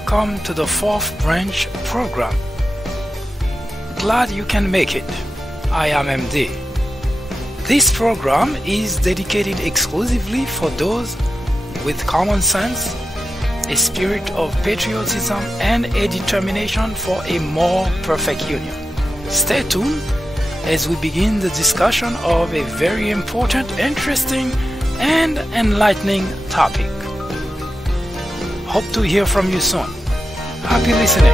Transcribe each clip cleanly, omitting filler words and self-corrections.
welcome to the Fourth Branch program. Glad you can make it. I am MD. This program is dedicated exclusively for those with common sense, a spirit of patriotism, and a determination for a more perfect union. Stay tuned as we begin the discussion of a very important, interesting, and enlightening topic. Hope to hear from you soon. Happy listening.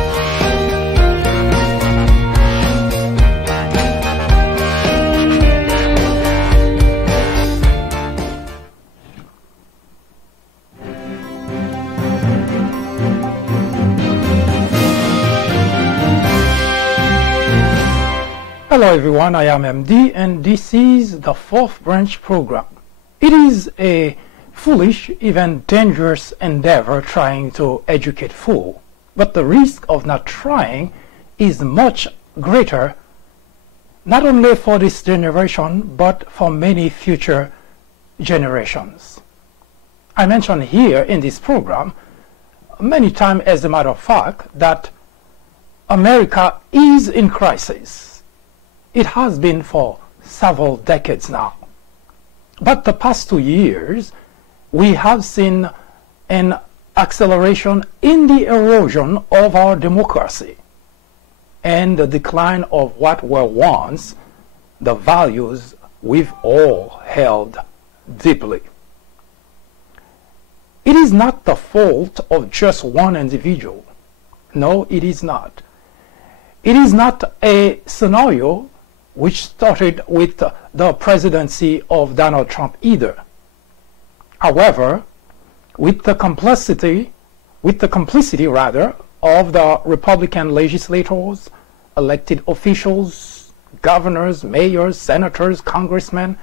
Hello everyone, I am MD and this is the Fourth Branch program. It is a foolish, even dangerous endeavor trying to educate fool, but the risk of not trying is much greater, not only for this generation but for many future generations. I mentioned here in this program many times, as a matter of fact, that America is in crisis. It has been for several decades now. But the past 2 years, we have seen an acceleration in the erosion of our democracy and the decline of what were once the values we've all held deeply. It is not the fault of just one individual. No, it is not. It is not a scenario which started with the presidency of Donald Trump either. However, with the complicity of the Republican legislators, elected officials, governors, mayors, senators, congressmen,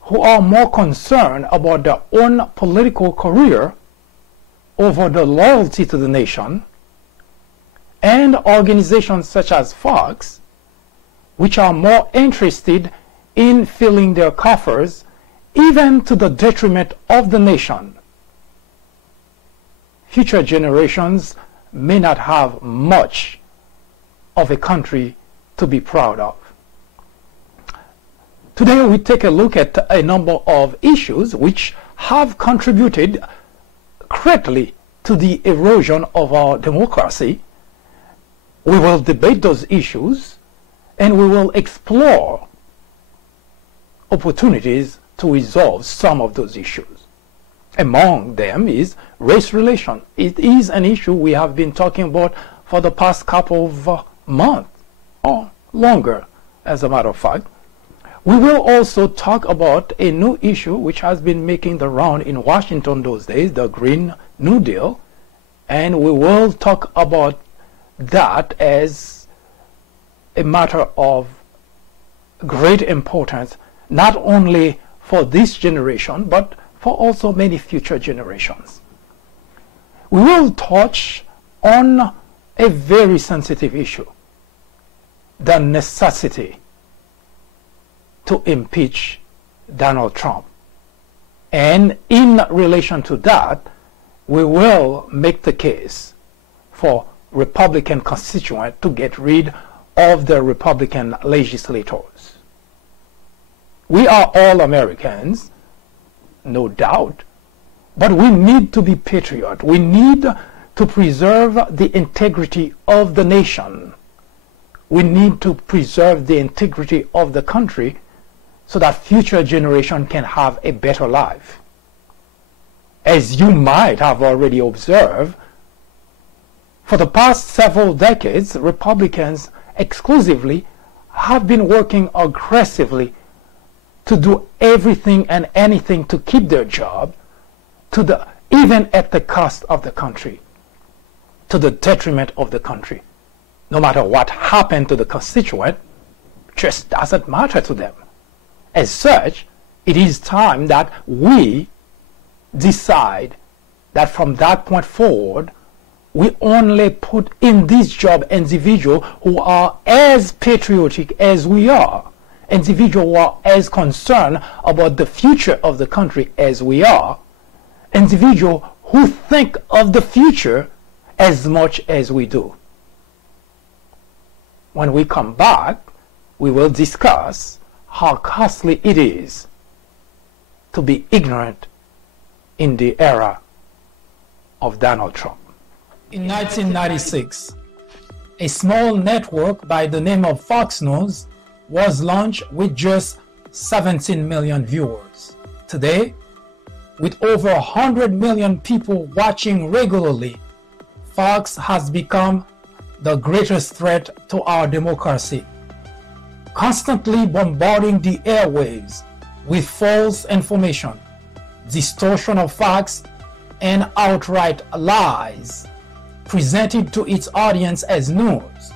who are more concerned about their own political career over the loyalty to the nation, and organizations such as Fox, which are more interested in filling their coffers, even to the detriment of the nation. Future generations may not have much of a country to be proud of. Today we take a look at a number of issues which have contributed greatly to the erosion of our democracy. We will debate those issues and we will explore opportunities to resolve some of those issues. Among them is race relations. It is an issue we have been talking about for the past couple of months, or longer, as a matter of fact. We will also talk about a new issue which has been making the round in Washington those days, the Green New Deal, and we will talk about that as a matter of great importance, not only for this generation, but for also many future generations. We will touch on a very sensitive issue, the necessity to impeach Donald Trump. And in relation to that, we will make the case for Republican constituents to get rid of the Republican legislators. We are all Americans, no doubt, but we need to be patriots. We need to preserve the integrity of the nation. We need to preserve the integrity of the country so that future generations can have a better life. As you might have already observed, for the past several decades, Republicans exclusively have been working aggressively to do everything and anything to keep their job, even at the cost of the country, to the detriment of the country. No matter what happened to the constituent, just doesn't matter to them. As such, it is time that we decide that from that point forward, we only put in this job individuals who are as patriotic as we are, individuals who are as concerned about the future of the country as we are, individuals who think of the future as much as we do. When we come back, we will discuss how costly it is to be ignorant in the era of Donald Trump. In 1996, a small network by the name of Fox News was launched with just 17 million viewers. Today, with over 100 million people watching regularly, Fox has become the greatest threat to our democracy, constantly bombarding the airwaves with false information, distortion of facts, and outright lies presented to its audience as news.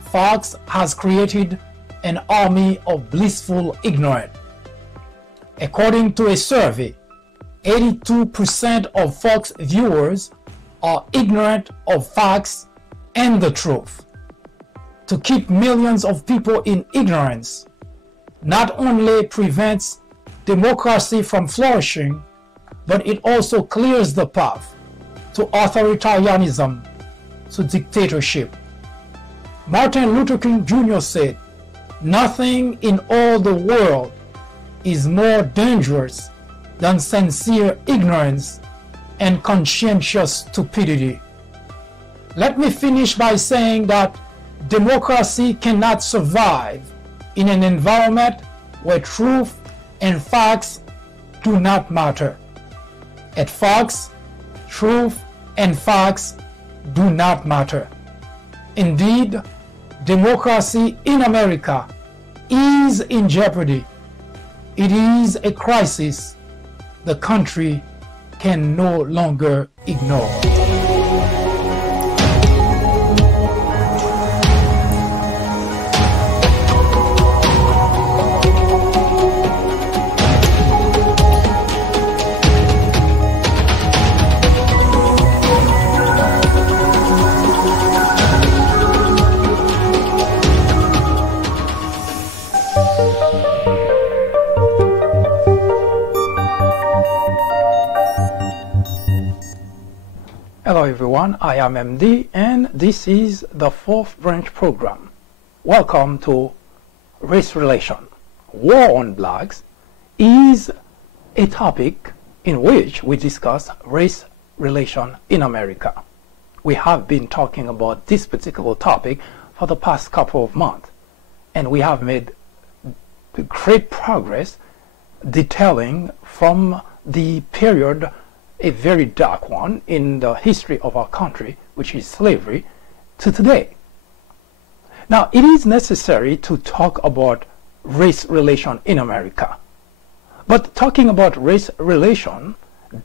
Fox has created an army of blissful ignorance. According to a survey, 82% of Fox viewers are ignorant of facts and the truth. To keep millions of people in ignorance not only prevents democracy from flourishing, but it also clears the path to authoritarianism, to dictatorship. Martin Luther King Jr. said, "Nothing in all the world is more dangerous than sincere ignorance and conscientious stupidity." Let me finish by saying that democracy cannot survive in an environment where truth and facts do not matter. At Fox, truth and facts do not matter. Indeed, democracy in America is in jeopardy. It is a crisis the country can no longer ignore. Hello everyone, I am MD and this is the fourth branch program. Welcome to Race Relation. War on Blacks is a topic in which we discuss race relation in America. We have been talking about this particular topic for the past couple of months and we have made great progress detailing from the period, a very dark one in the history of our country, which is slavery, to today. Now, it is necessary to talk about race relation in America. But talking about race relation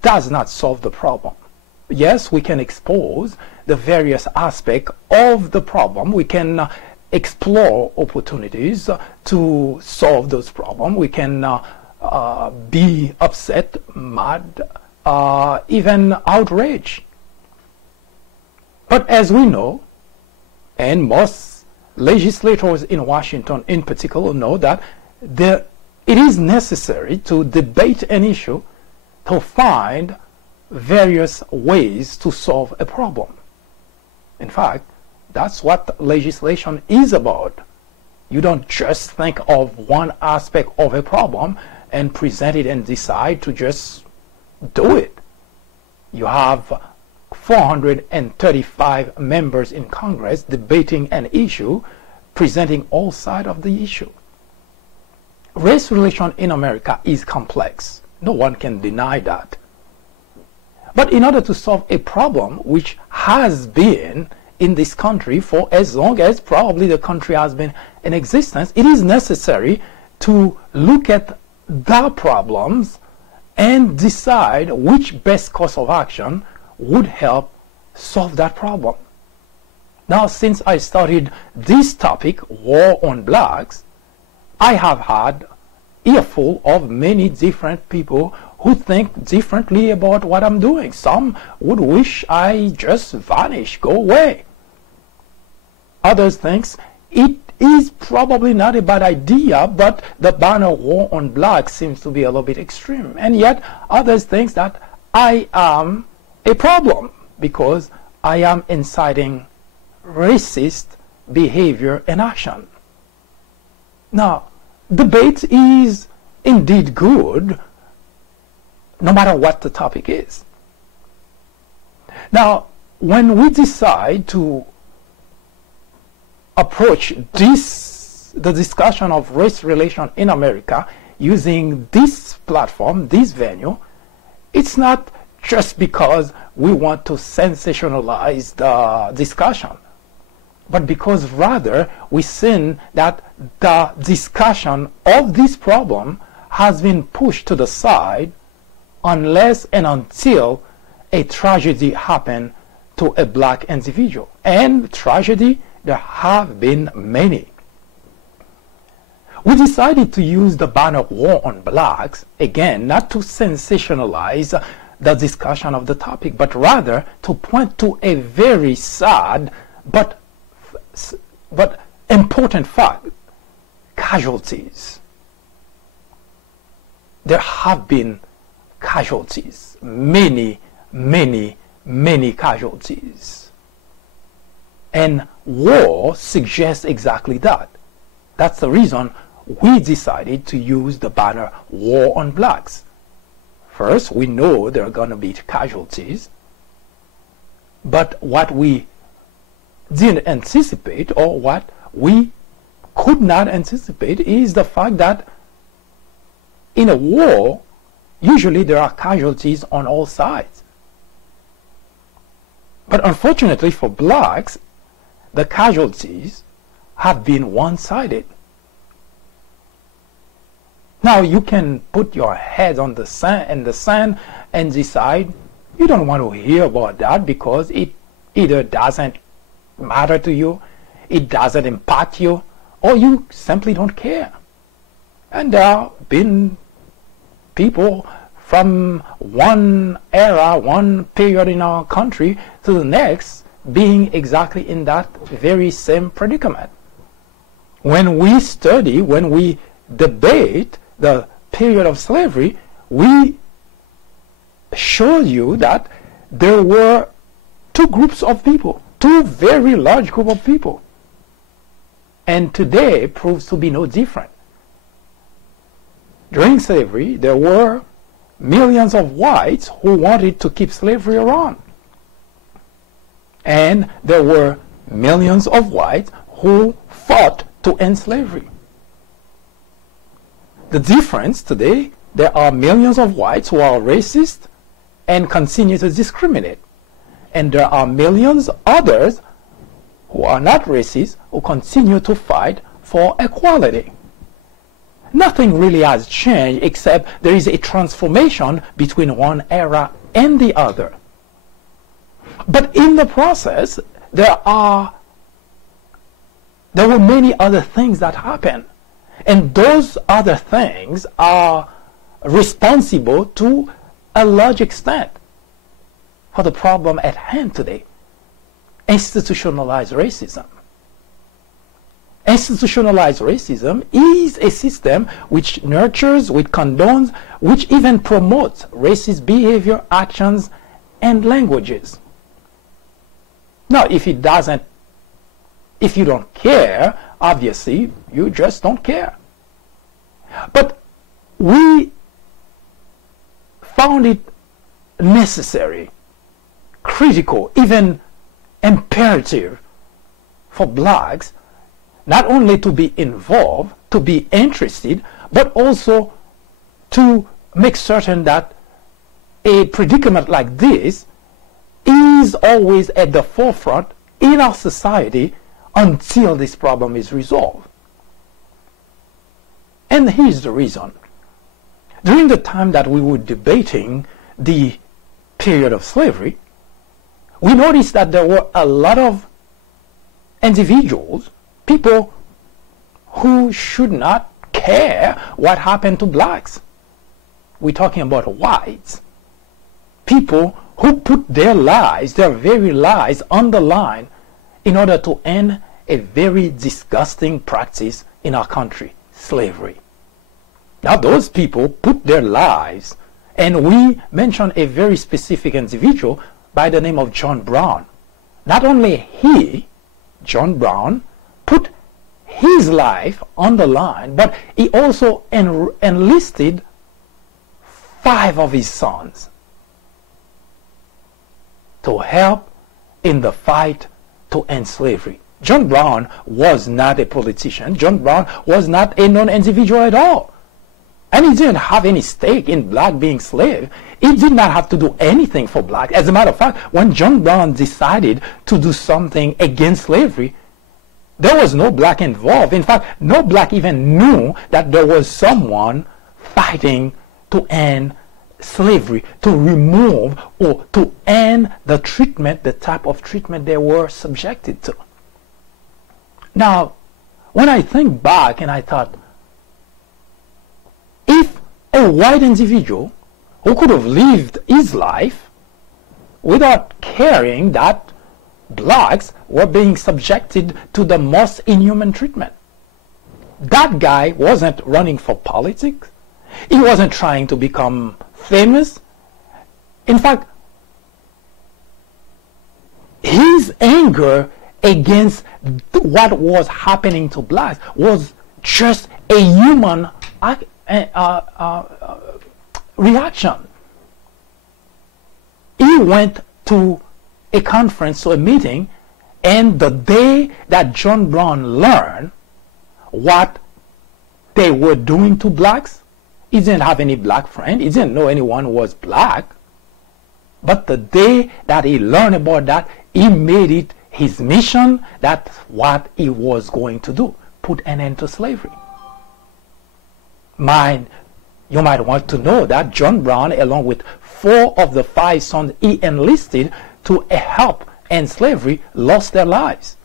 does not solve the problem. Yes, we can expose the various aspects of the problem. We can explore opportunities to solve those problems. We can be upset, mad, even outraged. But as we know, and most legislators in Washington in particular know, that it is necessary to debate an issue to find various ways to solve a problem. In fact, that's what legislation is about. You don't just think of one aspect of a problem and present it and decide to just do it. You have 435 members in Congress debating an issue, presenting all sides of the issue. Race relation in America is complex. No one can deny that. But in order to solve a problem which has been in this country for as long as probably the country has been in existence, it is necessary to look at the problems and decide which best course of action would help solve that problem. Now, since I started this topic, War on Blacks, I have had earful of many different people who think differently about what I'm doing. Some would wish I just vanish, go away. Others think it is probably not a bad idea, but the banner War on Blacks seems to be a little bit extreme. And yet others think that I am a problem because I am inciting racist behavior and action. Now, debate is indeed good, no matter what the topic is. Now, when we decide to approach the discussion of race relation in America using this platform, this venue, it's not just because we want to sensationalize the discussion, but because rather we see that the discussion of this problem has been pushed to the side unless and until a tragedy happened to a black individual. And tragedy, there have been many. We decided to use the banner War on Blacks, again, not to sensationalize the discussion of the topic, but rather to point to a very sad but important fact: casualties. There have been casualties, many casualties. And war suggests exactly that. That's the reason we decided to use the banner War on Blacks. First, we know there are going to be casualties, but what we didn't anticipate, or what we could not anticipate, is the fact that in a war, usually there are casualties on all sides. But unfortunately for blacks, the casualties have been one-sided. Now you can put your head on the sand and decide you don't want to hear about that because it either doesn't matter to you, it doesn't impact you, or you simply don't care. And there have been people from one era, one period in our country to the next being exactly in that very same predicament. When we study, when we debate the period of slavery, we show you that there were two groups of people, two very large groups of people. And today proves to be no different. During slavery, there were millions of whites who wanted to keep slavery around. And there were millions of whites who fought to end slavery. The difference today, there are millions of whites who are racist and continue to discriminate. And there are millions others who are not racist who continue to fight for equality. Nothing really has changed except there is a transformation between one era and the other. But in the process, there were many other things that happened. And those other things are responsible to a large extent for the problem at hand today: institutionalized racism. Institutionalized racism is a system which nurtures, which condones, which even promotes racist behavior, actions, and languages. Now, if you don't care, obviously, you just don't care. But we found it necessary, critical, even imperative for blacks not only to be involved, to be interested, but also to make certain that a predicament like this is always at the forefront in our society until this problem is resolved. And here's the reason. During the time that we were debating the period of slavery, we noticed that there were a lot of individuals, people who should not care what happened to blacks. We're talking about whites. People who put their lives, their very lives, on the line in order to end a very disgusting practice in our country: slavery. Now those people put their lives, and we mention a very specific individual by the name of John Brown. not only he, John Brown, put his life on the line, but he also enlisted 5 of his sons to help in the fight to end slavery. John Brown was not a politician. John Brown was not a known individual at all. And he didn't have any stake in black being slave. He did not have to do anything for black. As a matter of fact, when John Brown decided to do something against slavery, there was no black involved. In fact, no black even knew that there was someone fighting to end slavery, to remove or to end the treatment, the type of treatment they were subjected to. Now, when I think back and I thought, if a white individual who could have lived his life without caring that blacks were being subjected to the most inhuman treatment, that guy wasn't running for politics. He wasn't trying to become famous. In fact, his anger against what was happening to blacks was just a human reaction. He went to a conference or a meeting, and the day that John Brown learned what they were doing to blacks, he didn't have any black friend. He didn't know anyone who was black. But the day that he learned about that, he made it his mission. That's what he was going to do, put an end to slavery. You might want to know that John Brown, along with 4 of the 5 sons he enlisted to help end slavery, lost their lives.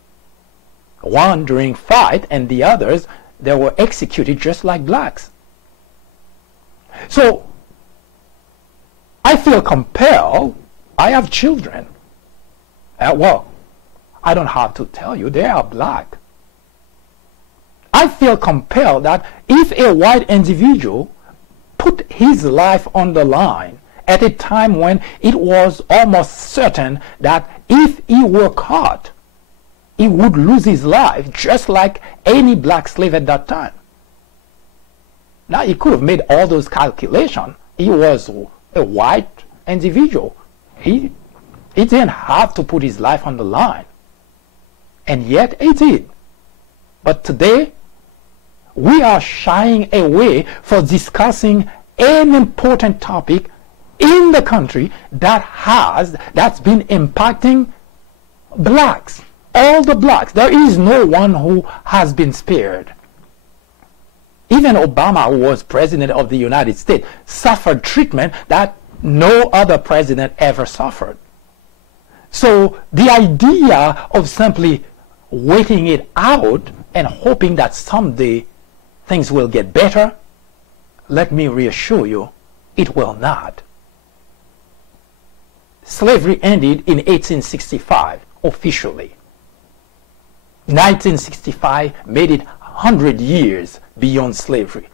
One during fight, and the others, they were executed just like blacks. So, I feel compelled. I have children. Well, I don't have to tell you, they are black. I feel compelled that if a white individual put his life on the line at a time when it was almost certain that if he were caught, he would lose his life just like any black slave at that time. Now, he could have made all those calculations. He was a white individual. He didn't have to put his life on the line. And yet he did. But today, we are shying away from discussing an important topic in the country that's been impacting blacks. All the blacks. There is no one who has been spared. Even Obama, who was president of the United States, suffered treatment that no other president ever suffered. So the idea of simply waiting it out and hoping that someday things will get better, let me reassure you, it will not. Slavery ended in 1865, officially. 1965 made it 100 years beyond slavery.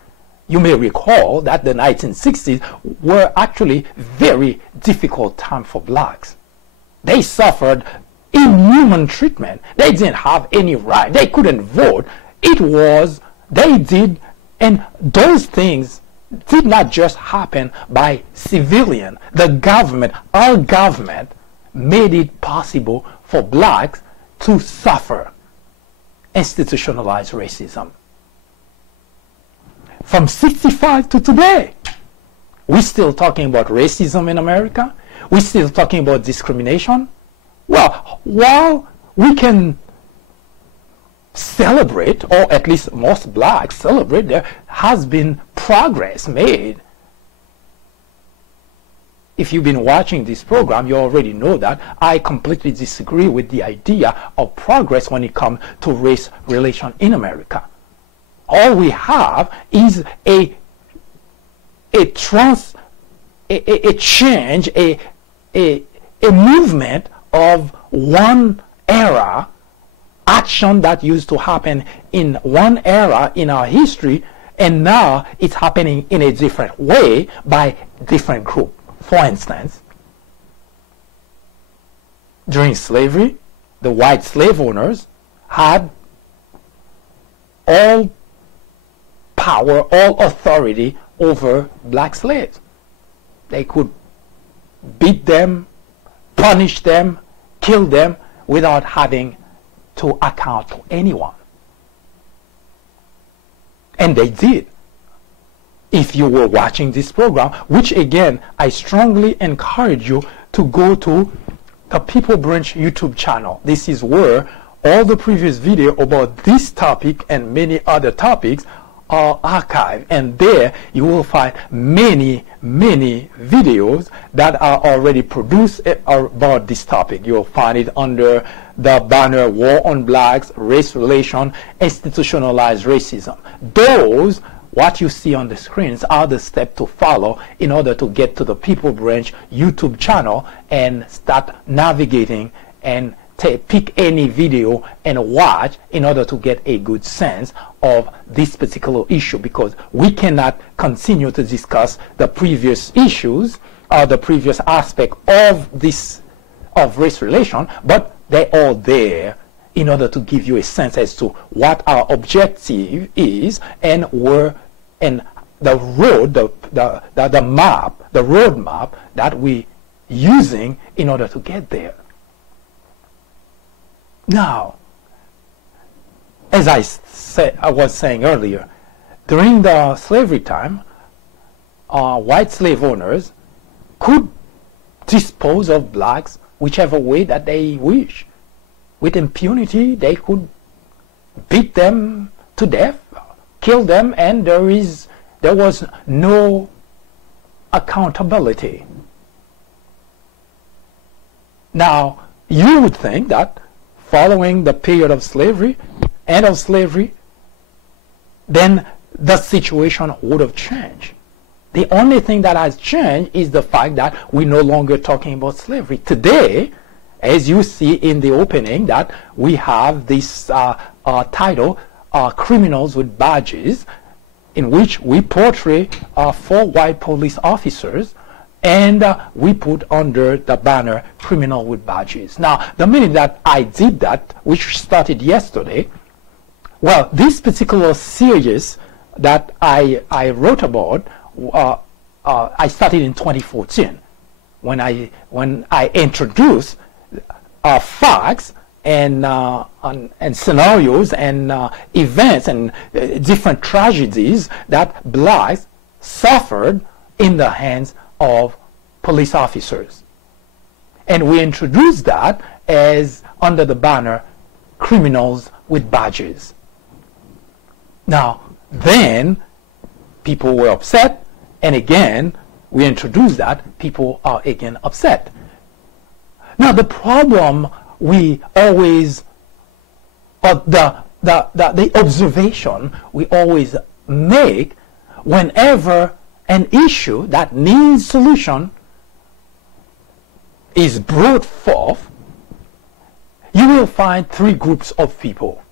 You may recall that the 1960s were actually very difficult time for blacks. They suffered inhuman treatment. They didn't have any right. They couldn't vote. They did, and those things did not just happen by civilian. The government, our government, made it possible for blacks to suffer institutionalized racism. From 65 to today, we're still talking about racism in America. We're still talking about discrimination. Well, while we can celebrate, or at least most blacks celebrate, there has been progress made. If you've been watching this program, you already know that I completely disagree with the idea of progress when it comes to race relation in America. All we have is a change, a movement of one era, action that used to happen in one era in our history, and now it's happening in a different way by different group. For instance, during slavery, the white slave owners had all power, all authority over black slaves. They could beat them, punish them, kill them without having to account to anyone. And they did. If you were watching this program, which again, I strongly encourage you to go to the People Branch YouTube channel. This is where all the previous video about this topic and many other topics are archived, and there you will find many videos that are already produced about this topic. You'll find it under the banner War on Blacks, Race Relation, Institutionalized Racism. Those, what you see on the screens, are the steps to follow in order to get to the People Branch YouTube channel and start navigating and pick any video and watch in order to get a good sense of this particular issue, because we cannot continue to discuss the previous issues or the previous aspect of this race relation, but they're all there in order to give you a sense as to what our objective is and where and the road, the map, the roadmap that we're using in order to get there. Now, as I was saying earlier, during the slavery time, white slave owners could dispose of blacks whichever way that they wish. With impunity, they could beat them to death, kill them, and there was no accountability. Now, you would think that following the period of slavery, end of slavery, then the situation would have changed. The only thing that has changed is the fact that we're no longer talking about slavery. Today, as you see in the opening, that we have this title, Criminals with Badges, in which we portray 4 white police officers, and we put under the banner Criminal with Badges. Now, the minute that I did that, which started yesterday, well, this particular series that I wrote about, I started in 2014 when I introduced facts and scenarios and events and different tragedies that blacks suffered in the hands of police officers. And we introduced that as under the banner Criminals with Badges. Now, then people were upset, and again we introduced that, people are again upset. Now the problem we always, the observation we always make whenever an issue that needs solution is brought forth, you will find 3 groups of people.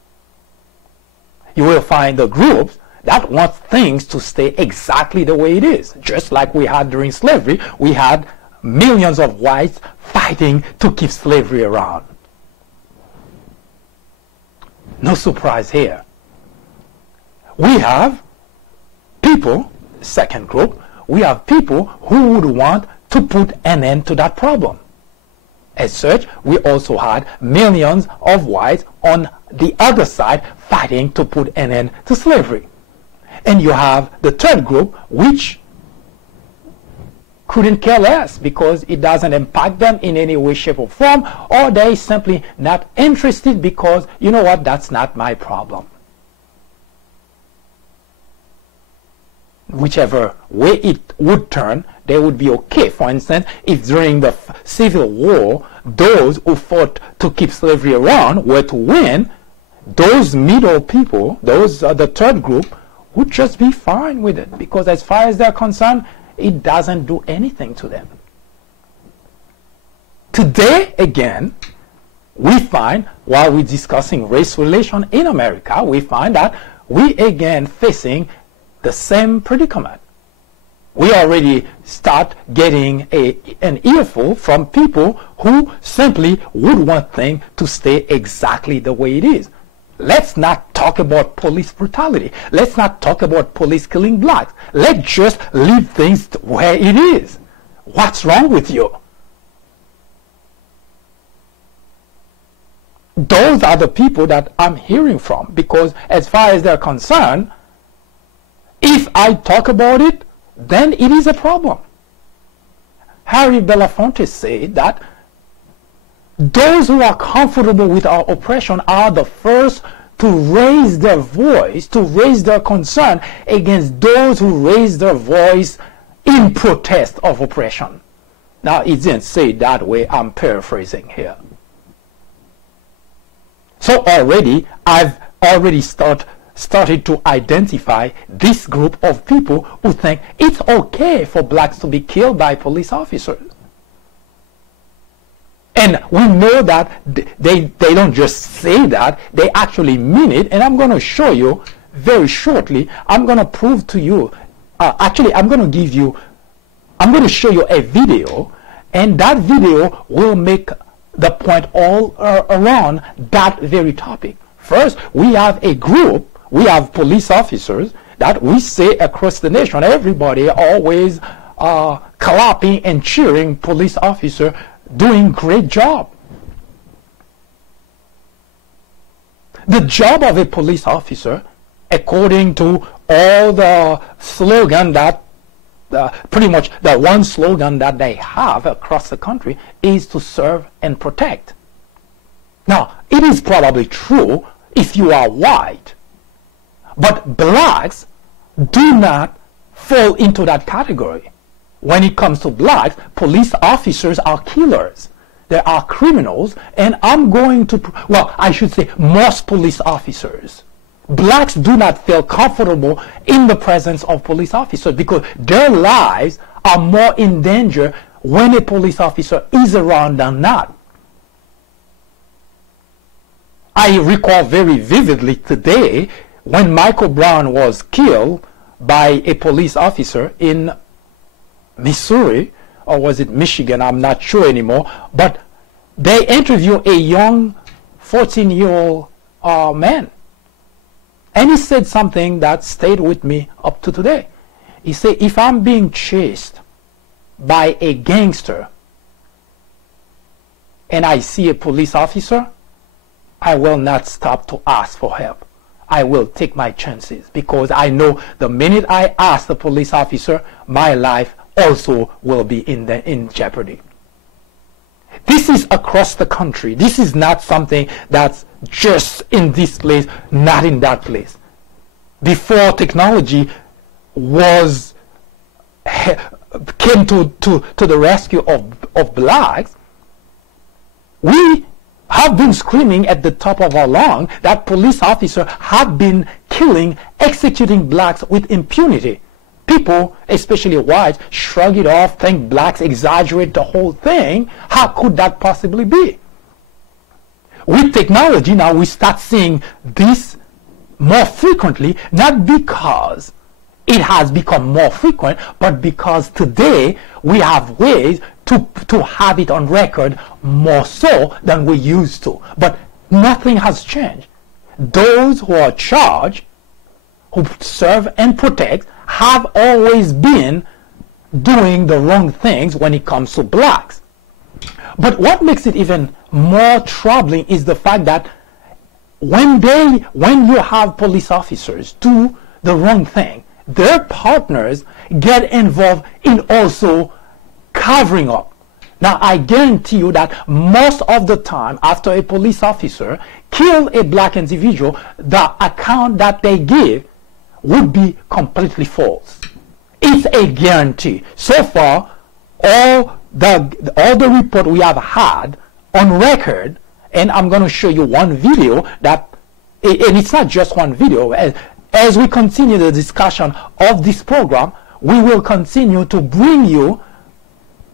You will find the groups that want things to stay exactly the way it is. Just like we had during slavery, we had millions of whites fighting to keep slavery around. No surprise here. We have people, second group, we have people who would want to put an end to that problem. As such, we also had millions of whites on the other side fighting to put an end to slavery. And you have the third group, which couldn't care less because it doesn't impact them in any way, shape, or form, or they simply not interested because, you know what, that's not my problem. Whichever way it would turn, they would be okay. For instance, if during the Civil War, those who fought to keep slavery around were to win, those middle people, those the third group, would just be fine with it, because as far as they're concerned, it doesn't do anything to them. Today, again, we find, while we're discussing race relation in America, we find that we again facing the same predicament. We already start getting an earful from people who simply would want things to stay exactly the way it is. Let's not talk about police brutality. Let's not talk about police killing blacks. Let's just leave things where it is. What's wrong with you? Those are the people that I'm hearing from, because as far as they're concerned, if I talk about it, then it is a problem. Harry Belafonte said that those who are comfortable with our oppression are the first to raise their voice, to raise their concern against those who raise their voice in protest of oppression. Now, it didn't say it that way. I'm paraphrasing here. So already, I've already started to identify this group of people who think it's okay for blacks to be killed by police officers. And we know that they don't just say that, they actually mean it. And I'm going to show you very shortly. I'm going to prove to you, actually I'm going to show you a video, and that video will make the point all around that very topic. First, we have a group, we have police officers that we say across the nation, everybody always clapping and cheering police officer doing great job. The job of a police officer, according to all the slogan that pretty much the one slogan that they have across the country, is to serve and protect. Now, it is probably true if you are white, but blacks do not fall into that category. When it comes to blacks, police officers are killers. They are criminals, and I'm going to, well, I should say most police officers. Blacks do not feel comfortable in the presence of police officers because their lives are more in danger when a police officer is around than not. I recall very vividly today when Michael Brown was killed by a police officer in Missouri, or was it Michigan, I'm not sure anymore, but they interviewed a young 14-year-old man. And he said something that stayed with me up to today. He said, if I'm being chased by a gangster and I see a police officer, I will not stop to ask for help. I will take my chances because I know the minute I ask the police officer, my life also will be in jeopardy. This is across the country. This is not something that's just in this place, not in that place. Before technology came to the rescue of blacks, we have been screaming at the top of our lungs that police officers have been killing, executing blacks with impunity. People, especially whites, shrug it off, think blacks exaggerate the whole thing. How could that possibly be? With technology now, we start seeing this more frequently, not because it has become more frequent, but because today we have ways to have it on record more so than we used to. But nothing has changed. Those who are charged, who serve and protect, have always been doing the wrong things when it comes to blacks. But what makes it even more troubling is the fact that when you have police officers do the wrong thing, their partners get involved in also covering up. Now, I guarantee you that most of the time after a police officer kills a black individual, the account that they give would be completely false. It's a guarantee. So far, all the report we have had on record, and I'm going to show you one video that, and it's not just one video. As we continue the discussion of this program, we will continue to bring you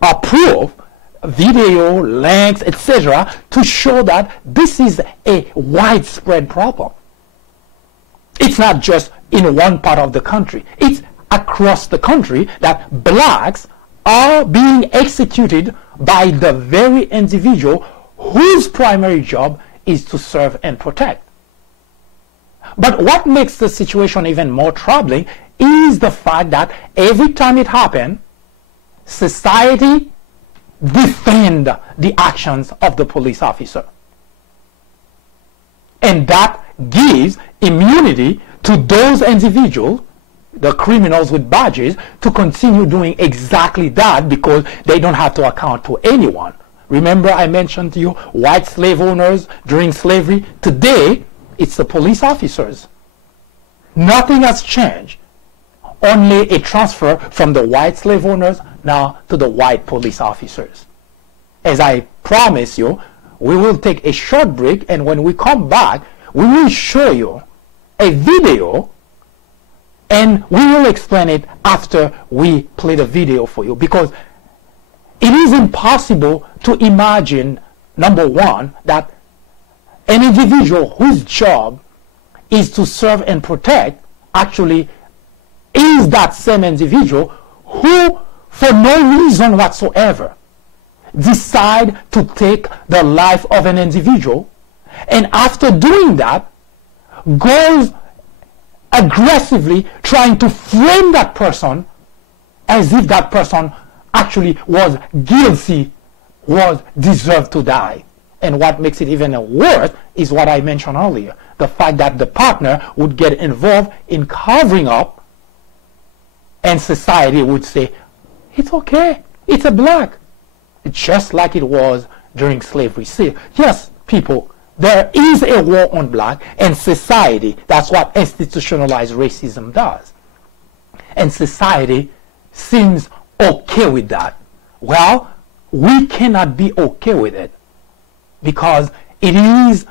a proof, video, links, etc., to show that this is a widespread problem. It's not just in one part of the country. It's across the country that blacks are being executed by the very individual whose primary job is to serve and protect. But what makes the situation even more troubling is the fact that every time it happens, society defends the actions of the police officer. And that gives immunity to those individuals, the criminals with badges, to continue doing exactly that because they don't have to account to anyone. Remember I mentioned to you white slave owners during slavery? Today, it's the police officers. Nothing has changed. Only a transfer from the white slave owners now to the white police officers. As I promise you, we will take a short break, and when we come back, we will show you a video, and we will explain it after we play the video for you, because it is impossible to imagine, number one, that an individual whose job is to serve and protect actually is that same individual who, for no reason whatsoever, decide to take the life of an individual, and after doing that, goes aggressively trying to frame that person as if that person actually was guilty, was deserved to die. And what makes it even worse is what I mentioned earlier, the fact that the partner would get involved in covering up, and society would say, it's okay, it's a black. Just like it was during slavery. See, yes, people, there is a war on black, and society, that's what institutionalized racism does. And society seems okay with that. Well, we cannot be okay with it, because it is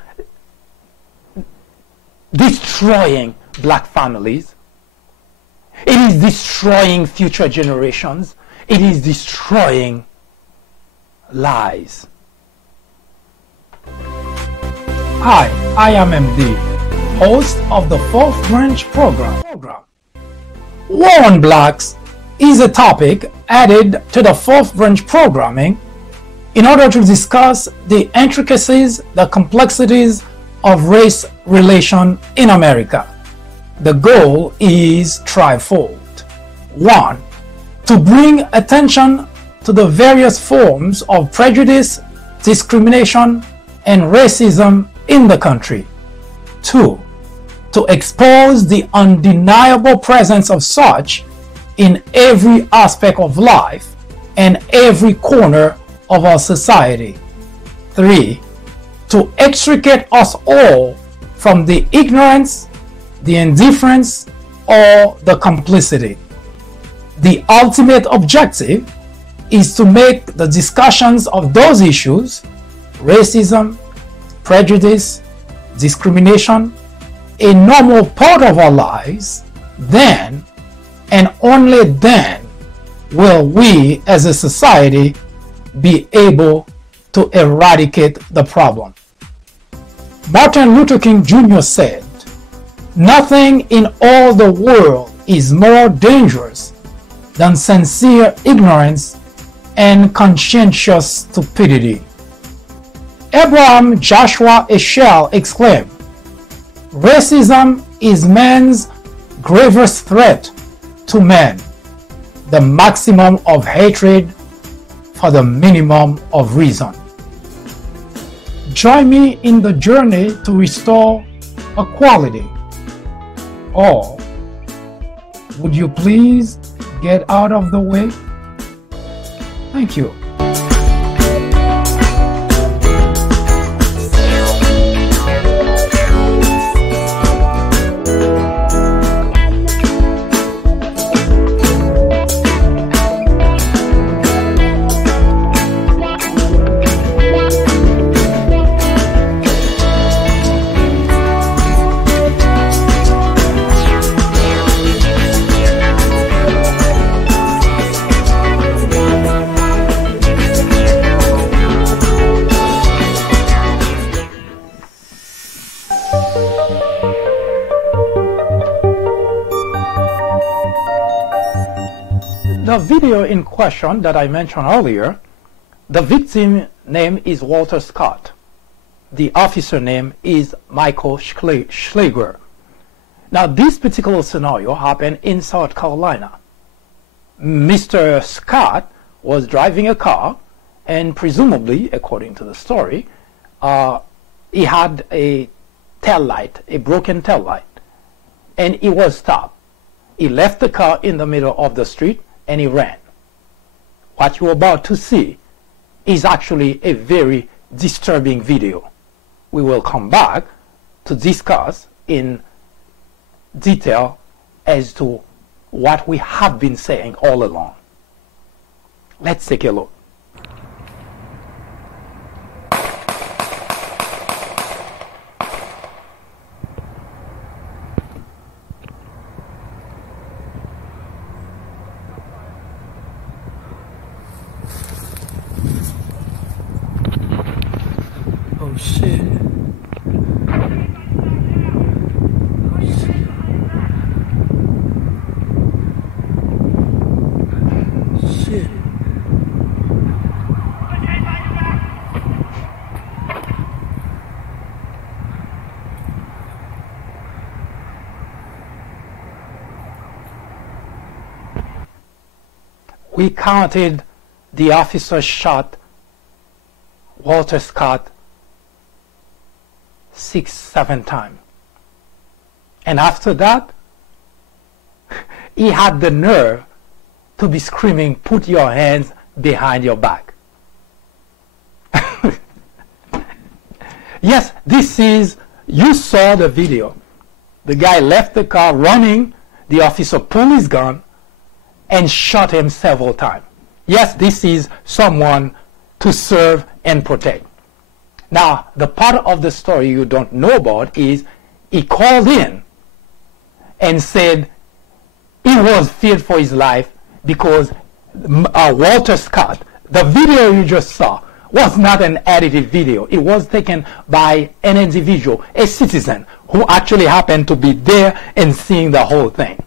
destroying black families. It is destroying future generations. It is destroying lives. Hi, I am MD, host of the Fourth Branch program. War on Blacks is a topic added to the Fourth Branch programming in order to discuss the intricacies, the complexities of race relation in America. The goal is threefold. 1. To bring attention to the various forms of prejudice, discrimination, and racism in the country. 2. To expose the undeniable presence of such in every aspect of life and every corner of our society. 3. To extricate us all from the ignorance, the indifference, or the complicity. The ultimate objective is to make the discussions of those issues, racism, prejudice, discrimination, a normal part of our lives. Then, and only then, will we as a society be able to eradicate the problem. Martin Luther King Jr. said, "Nothing in all the world is more dangerous than sincere ignorance and conscientious stupidity." Abraham Joshua Heschel exclaimed, "Racism is man's gravest threat to man, the maximum of hatred for the minimum of reason." Join me in the journey to restore equality. Or would you please get out of the way? Thank you. video in question that I mentioned earlier, the victim name is Walter Scott. The officer name is Michael Schläger. Now, this particular scenario happened in South Carolina. Mr. Scott was driving a car, and presumably, according to the story, he had a tail light, a broken tail light, and he was stopped. He left the car in the middle of the street and he ran. What you're about to see is actually a very disturbing video. We will come back to discuss in detail as to what we have been saying all along. Let's take a look. Oh shit. Shit. We counted the officer shot Walter Scott 6-7 times. And after that, he had the nerve to be screaming, "Put your hands behind your back." Yes, this is, you saw the video. The guy left the car running, the officer pulled his gun and shot him several times. Yes, this is someone to serve and protect. Now, the part of the story you don't know about is he called in and said he was feared for his life because Walter Scott, the video you just saw, was not an edited video. It was taken by an individual, a citizen, who actually happened to be there and seeing the whole thing.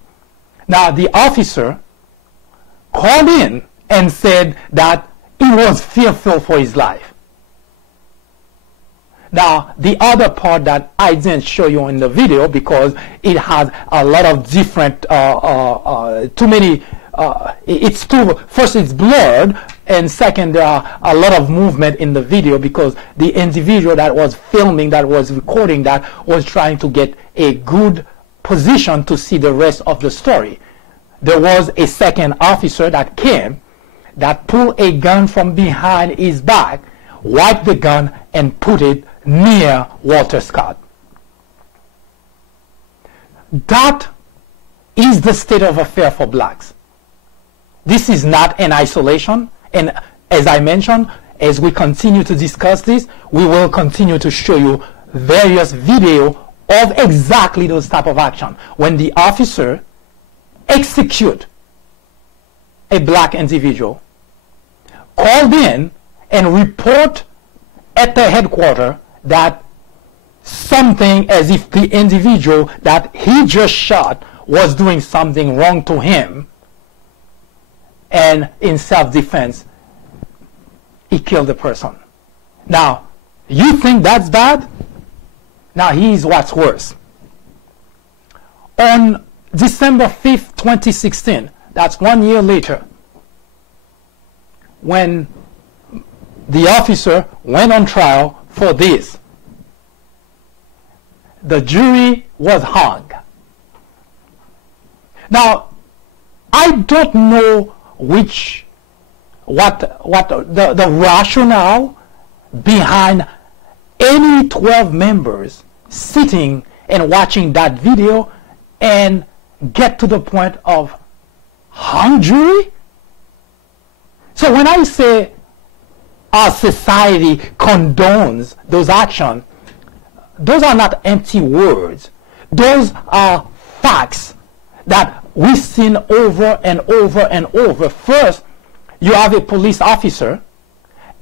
Now, the officer called in and said that he was fearful for his life. Now, the other part that I didn't show you in the video because it has a lot of different, too many, first it's blurred, and second, there are a lot of movement in the video because the individual that was filming, that was recording that, was trying to get a good position to see the rest of the story. There was a second officer that came, that pulled a gun from behind his back, wiped the gun, and put it near Walter Scott. That is the state of affairs for blacks. This is not an isolation, and as I mentioned, as we continue to discuss this, we will continue to show you various videos of exactly those type of action. When the officer execute a black individual, called in and report at the headquarters that something, as if the individual that he just shot was doing something wrong to him, and in self-defense he killed the person. Now, you think that's bad? Now here's what's worse. On December 5th, 2016, that's 1 year later, when the officer went on trial for this, the jury was hung. Now, I don't know what the rationale behind any 12 members sitting and watching that video and get to the point of hung jury. So when I say our society condones those actions, those are not empty words. Those are facts that we've seen over and over and over. First, you have a police officer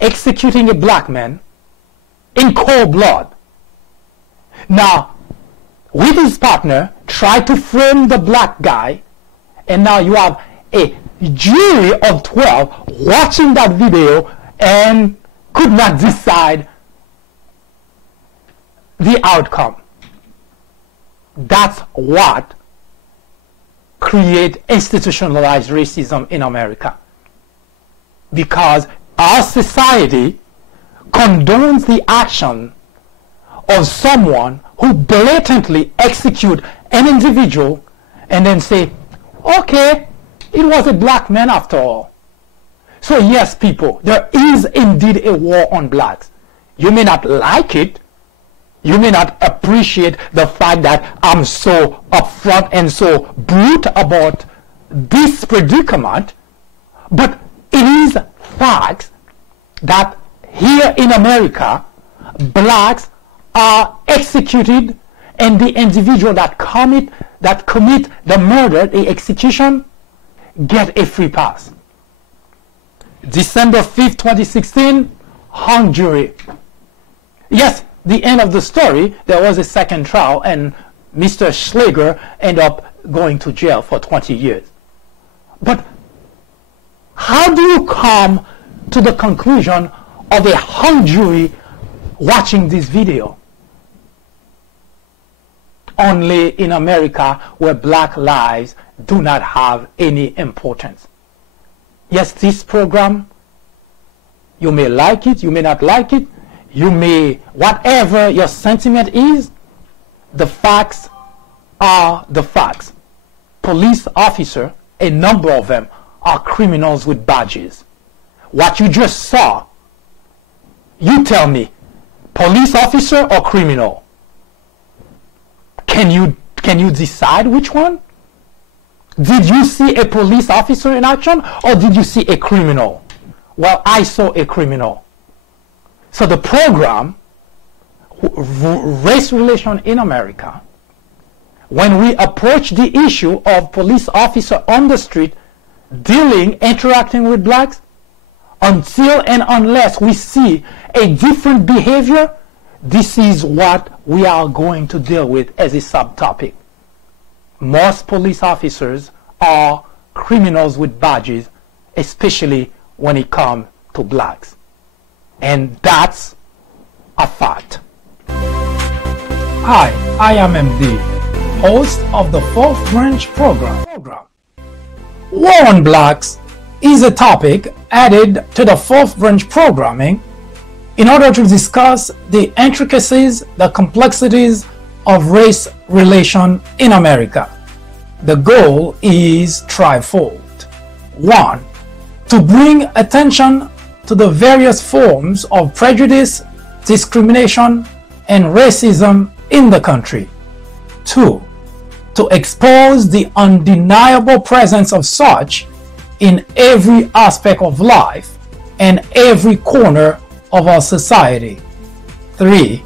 executing a black man in cold blood. Now, with his partner, try to frame the black guy, and now you have jury of 12 watching that video and could not decide the outcome. That's what creates institutionalized racism in America. Because our society condones the action of someone who blatantly execute an individual and then say, okay, it was a black man after all. So yes, people, there is indeed a war on blacks. You may not like it. You may not appreciate the fact that I'm so upfront and so brute about this predicament, but it is fact that here in America, blacks are executed, and the individual that commit the murder, the execution, get a free pass. December 5th, 2016, hung jury. Yes, the end of the story, there was a second trial, and Mr. Schläger ended up going to jail for 20 years. But how do you come to the conclusion of a hung jury watching this video? Only in America, where black lives do not have any importance. Yes, this program, you may like it, you may not like it, you may, whatever your sentiment is, the facts are the facts. Police officers, a number of them, are criminals with badges. What you just saw, you tell me, police officer or criminal? Can you decide which one? Did you see a police officer in action, or did you see a criminal? Well, I saw a criminal. So the program, Race Relation in America, when we approach the issue of police officer on the street interacting with blacks, until and unless we see a different behavior, this is what we are going to deal with as a subtopic. Most police officers are criminals with badges, especially when it comes to blacks. And that's a fact. Hi, I am MD, host of the Fourth Branch program. War on Blacks is a topic added to the Fourth Branch programming in order to discuss the intricacies, the complexities of race relation in America. The goal is threefold. 1. To bring attention to the various forms of prejudice, discrimination, and racism in the country. 2. To expose the undeniable presence of such in every aspect of life and every corner of our society. 3.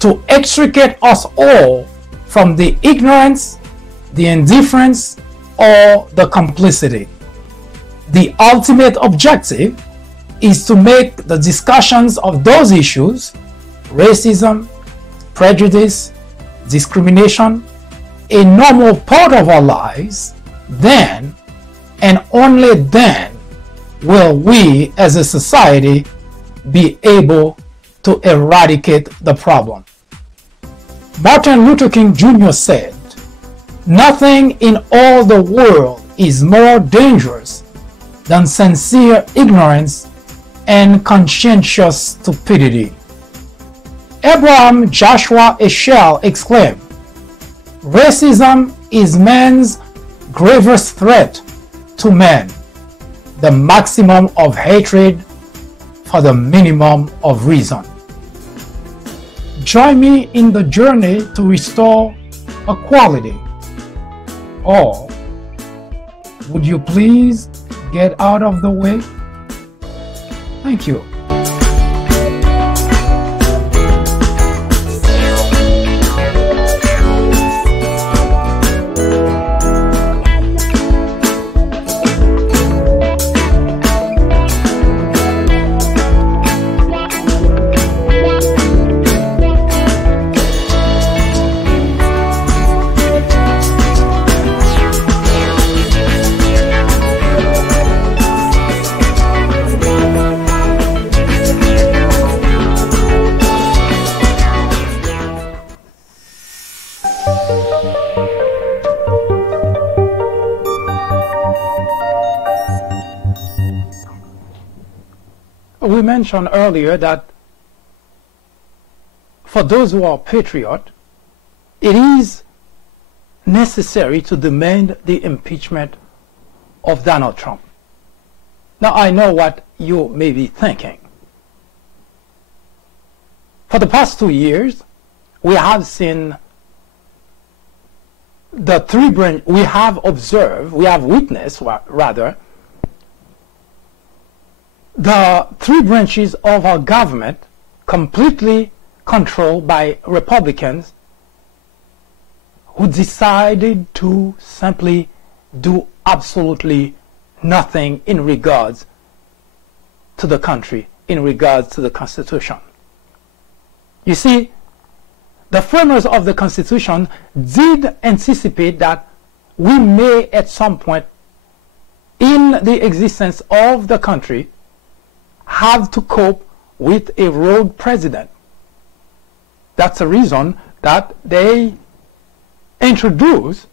To extricate us all from the ignorance, the indifference, or the complicity. The ultimate objective is to make the discussions of those issues, racism, prejudice, discrimination, a normal part of our lives. Then, and only then, will we as a society be able to eradicate the problem. Martin Luther King Jr. said, "Nothing in all the world is more dangerous than sincere ignorance and conscientious stupidity." Abraham Joshua Heschel exclaimed, "Racism is man's gravest threat to man, the maximum of hatred for the minimum of reason." Join me in the journey to restore equality. Or would you please get out of the way? Thank you. we mentioned earlier that for those who are patriot, it is necessary to demand the impeachment of Donald Trump. Now, I know what you may be thinking. For the past 2 years, we have seen the three branches, we have witnessed rather, the three branches of our government completely controlled by Republicans who decided to simply do absolutely nothing in regards to the country, in regards to the Constitution. You see, the framers of the Constitution did anticipate that we may at some point in the existence of the country have to cope with a rogue president. That's the reason that they introduced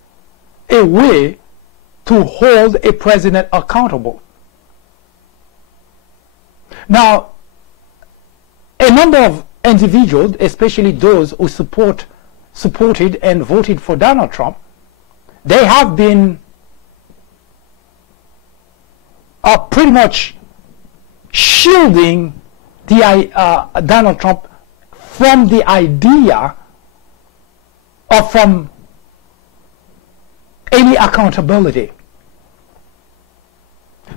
a way to hold a president accountable. Now, a number of individuals, especially those who supported and voted for Donald Trump, they have been pretty much shielding Donald Trump from the idea or from any accountability.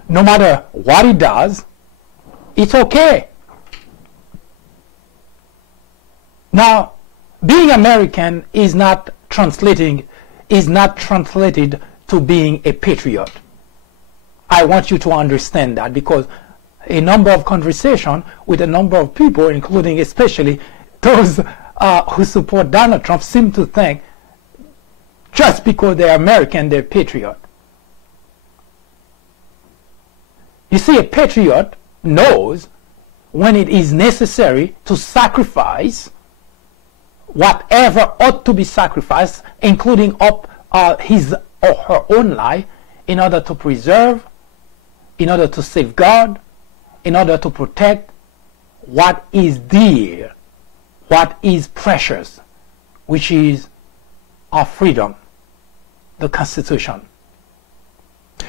No matter what he does, it's okay. Now, being American is not translated to being a patriot. I want you to understand that, because a number of conversations with a number of people, including especially those who support Donald Trump, seem to think just because they're American, they're patriot. You see, a patriot knows when it is necessary to sacrifice whatever ought to be sacrificed, including up his or her own life, in order to preserve, in order to safeguard, in order to protect what is dear, what is precious, which is our freedom, the Constitution.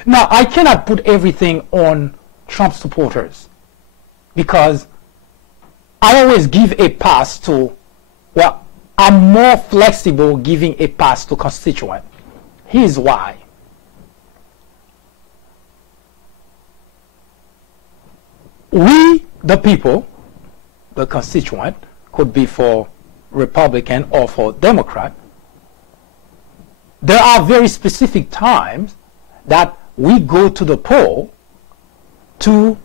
Now, I cannot put everything on Trump supporters, because I always give a pass to, well, I'm more flexible giving a pass to constituents. Here's why. We, the people, the constituent, could be for Republican or for Democrat, there are very specific times that we go to the poll to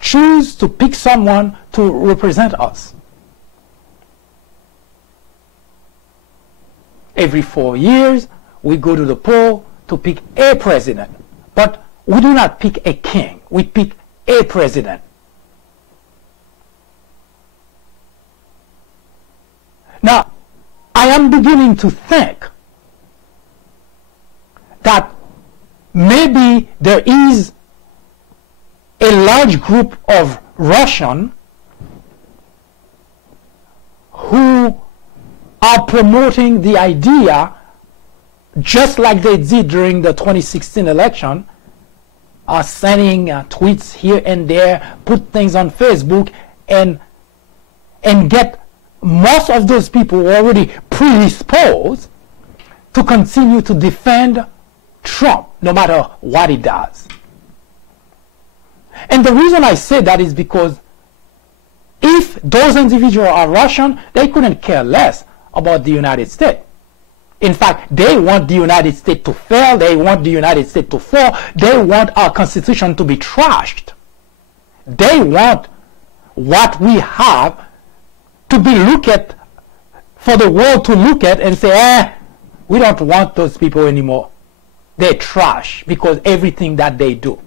choose to pick someone to represent us. Every 4 years, we go to the poll to pick a president. But we do not pick a king. We pick a president. Now, I am beginning to think that maybe there is a large group of Russians who are promoting the idea, just like they did during the 2016 election, sending tweets here and there, put things on Facebook, and get most of those people already predisposed to continue to defend Trump, no matter what he does. And the reason I say that is because if those individuals are Russian, they couldn't care less about the United States. In fact, they want the United States to fail, they want the United States to fall, they want our Constitution to be trashed. They want what we have to be looked at, for the world to look at and say, we don't want those people anymore. They're trash because everything that they do.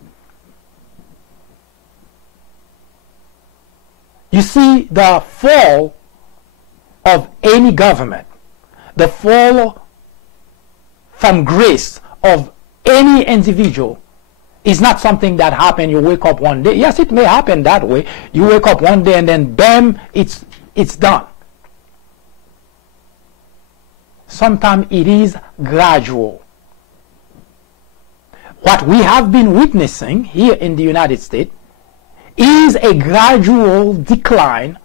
You see, the fall of any government, the fall from grace of any individual It's not something that happened, you wake up one day. Yes, it may happen that way. You wake up one day and then bam, it's done. Sometimes it is gradual. What we have been witnessing here in the United States is a gradual decline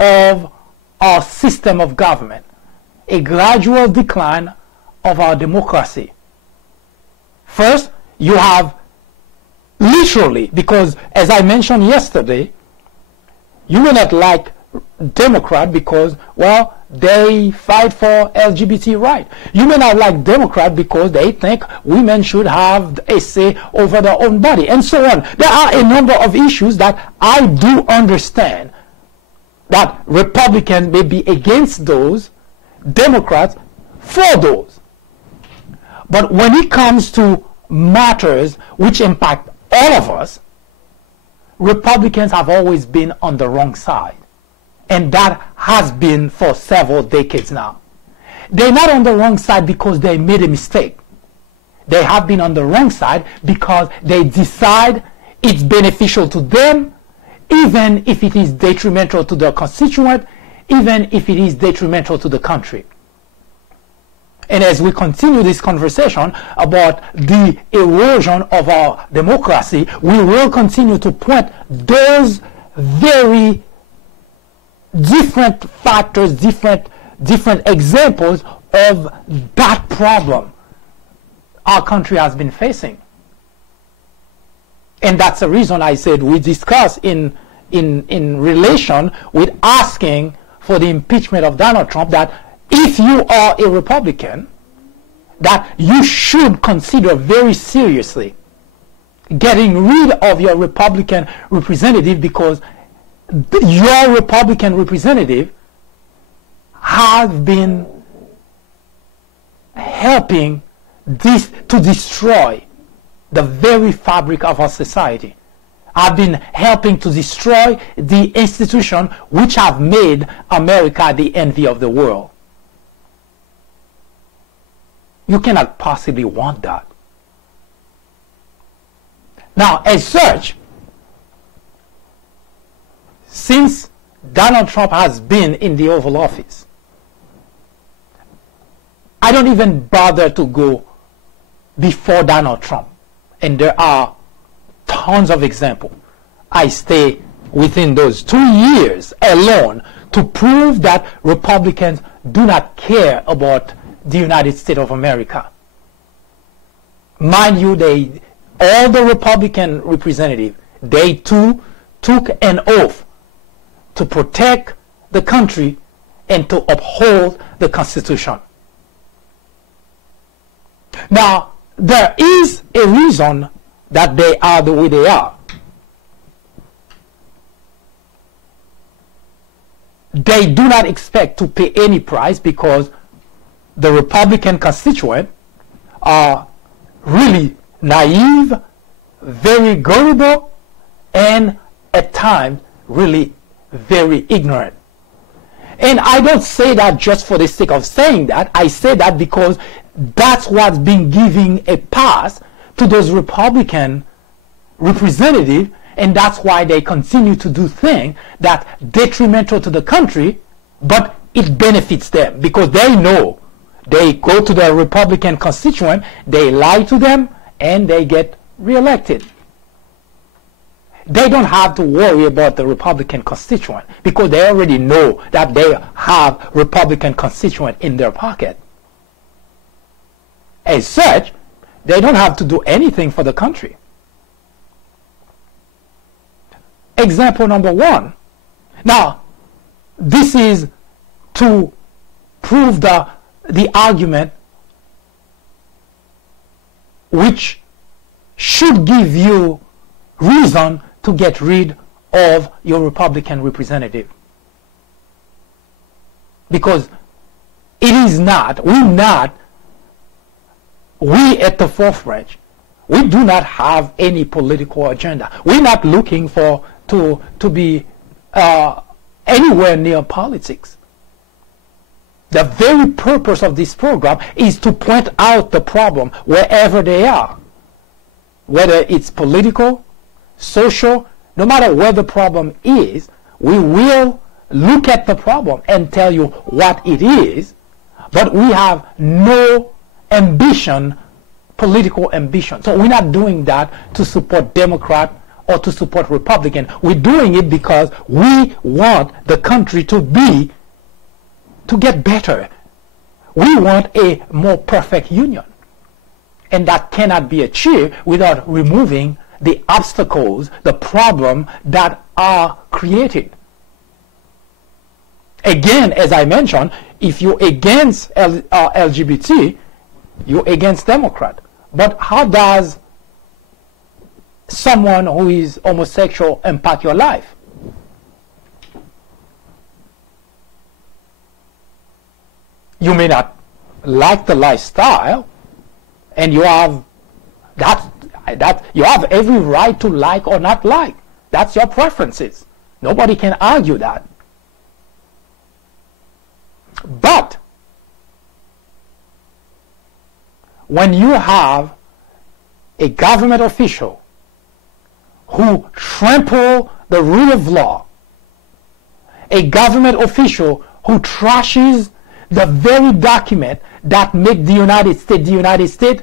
of our system of government, a gradual decline of our democracy. First, you have literally, because as I mentioned yesterday, you will not like Democrat because, well, they fight for LGBT rights. You may not like Democrat because they think women should have a say over their own body, and so on. There are a number of issues that I do understand that Republicans may be against those, Democrats for those. But when it comes to matters which impact all of us, Republicans have always been on the wrong side. And that has been for several decades now. They're not on the wrong side because they made a mistake. They have been on the wrong side because they decide it's beneficial to them, even if it is detrimental to their constituent, even if it is detrimental to the country. And as we continue this conversation about the erosion of our democracy, we will continue to point those very different factors, different examples of that problem our country has been facing. And that's the reason I said we discuss in relation with asking for the impeachment of Donald Trump that if you are a Republican, that you should consider very seriously getting rid of your Republican representative, because your Republican representative has been helping this to destroy the very fabric of our society. Have been helping to destroy the institution which have made America the envy of the world. You cannot possibly want that. Now, as such, since Donald Trump has been in the Oval Office, I don't even bother to go before Donald Trump. And there are tons of examples. I stay within those 2 years alone to prove that Republicans do not care about the United States of America. Mind you, all the Republican representatives, they too took an oath to protect the country and to uphold the Constitution. Now, there is a reason that they are the way they are. They do not expect to pay any price because the Republican constituents are really naive, very gullible, and at times really very ignorant. And I don't say that just for the sake of saying that. I say that because that's what's been giving a pass to those Republican representatives, and that's why they continue to do things that are detrimental to the country, but it benefits them because they know they go to their Republican constituent, they lie to them, and they get reelected. They don't have to worry about the Republican constituent because they already know that they have Republican constituent in their pocket. As such, they don't have to do anything for the country. Example number one. Now, this is to prove the argument which should give you reason to get rid of your Republican representative. Because it is not, we at the fourth branch, we do not have any political agenda. We're not looking to be anywhere near politics. The very purpose of this program is to point out the problem wherever they are. whether it's political, social, no matter where the problem is, we will look at the problem and tell you what it is, but we have no ambition, political ambition. So we're not doing that to support Democrat or to support Republican. We're doing it because we want the country to get better. We want a more perfect union. And that cannot be achieved without removing the obstacles, the problem that are created. Again, as I mentioned, if you're against LGBT, you're against Democrat. But how does someone who is homosexual impact your life? You may not like the lifestyle, and you have you have every right to like or not like. That's your preferences. Nobody can argue that. But when you have a government official who trample the rule of law, a government official who trashes the very document that make the United States,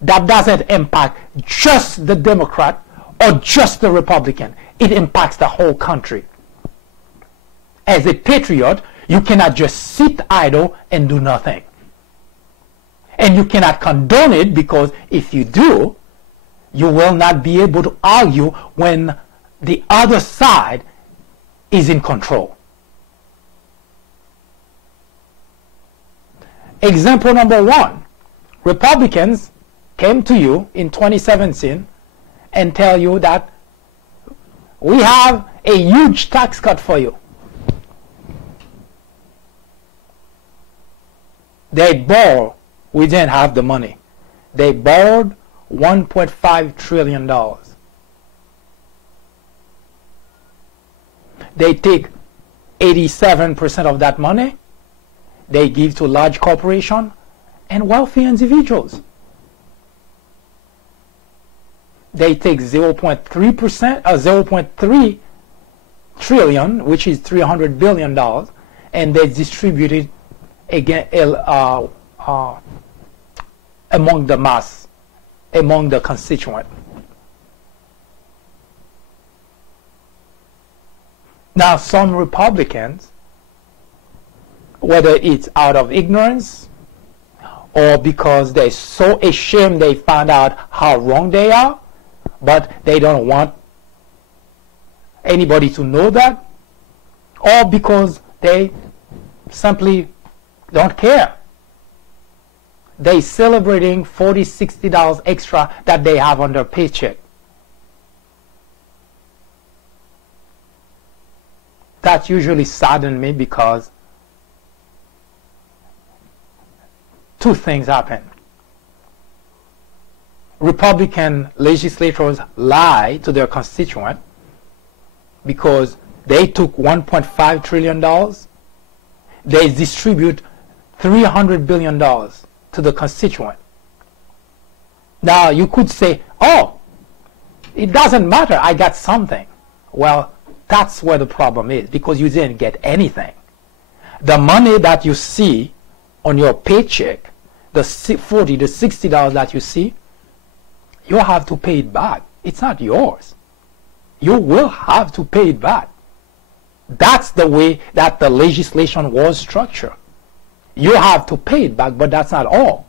that doesn't impact just the Democrat or just the Republican. It impacts the whole country. As a patriot, you cannot just sit idle and do nothing. And you cannot condone it, because if you do, you will not be able to argue when the other side is in control. Example number one, Republicans came to you in 2017 and tell you that we have a huge tax cut for you. They borrowed, we didn't have the money. They borrowed $1.5 trillion. They take 87% of that money, they give to large corporations and wealthy individuals. They take 0.3%, 0.3 trillion, which is $300 billion, and they distribute it again among the mass, among the constituent. Now, some Republicans, whether it's out of ignorance or because they're so ashamed they found out how wrong they are, but they don't want anybody to know that, or because they simply don't care. They're celebrating $40, $60 extra that they have on their paycheck. That usually saddens me, because two things happen. Republican legislators lie to their constituent because they took $1.5 trillion, they distribute $300 billion to the constituent. Now you could say, oh, it doesn't matter, I got something. Well, that's where the problem is, because you didn't get anything. The money that you see on your paycheck, the $40, the $60 that you see, you have to pay it back. It's not yours. You will have to pay it back. That's the way that the legislation was structured. You have to pay it back, but that's not all.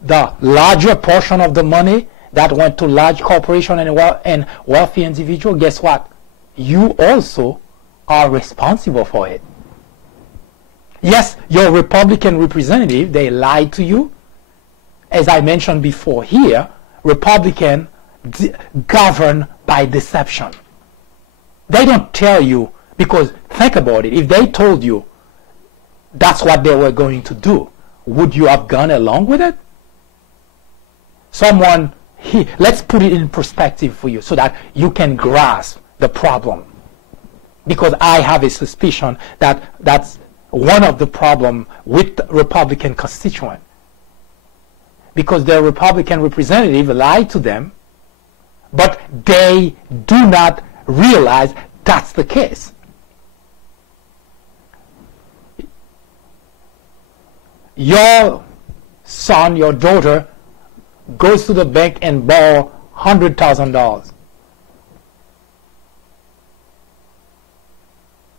The larger portion of the money that went to large corporation and wealthy individual, guess what? You also are responsible for it. Yes, your Republican representative, they lied to you. As I mentioned before here, Republicans govern by deception. They don't tell you, because think about it, if they told you that's what they were going to do, would you have gone along with it? Let's put it in perspective for you so that you can grasp the problem. Because I have a suspicion that that's one of the problems with Republican constituents. because their Republican representative lied to them, but they do not realize that's the case. Your son, your daughter, goes to the bank and borrow $100,000.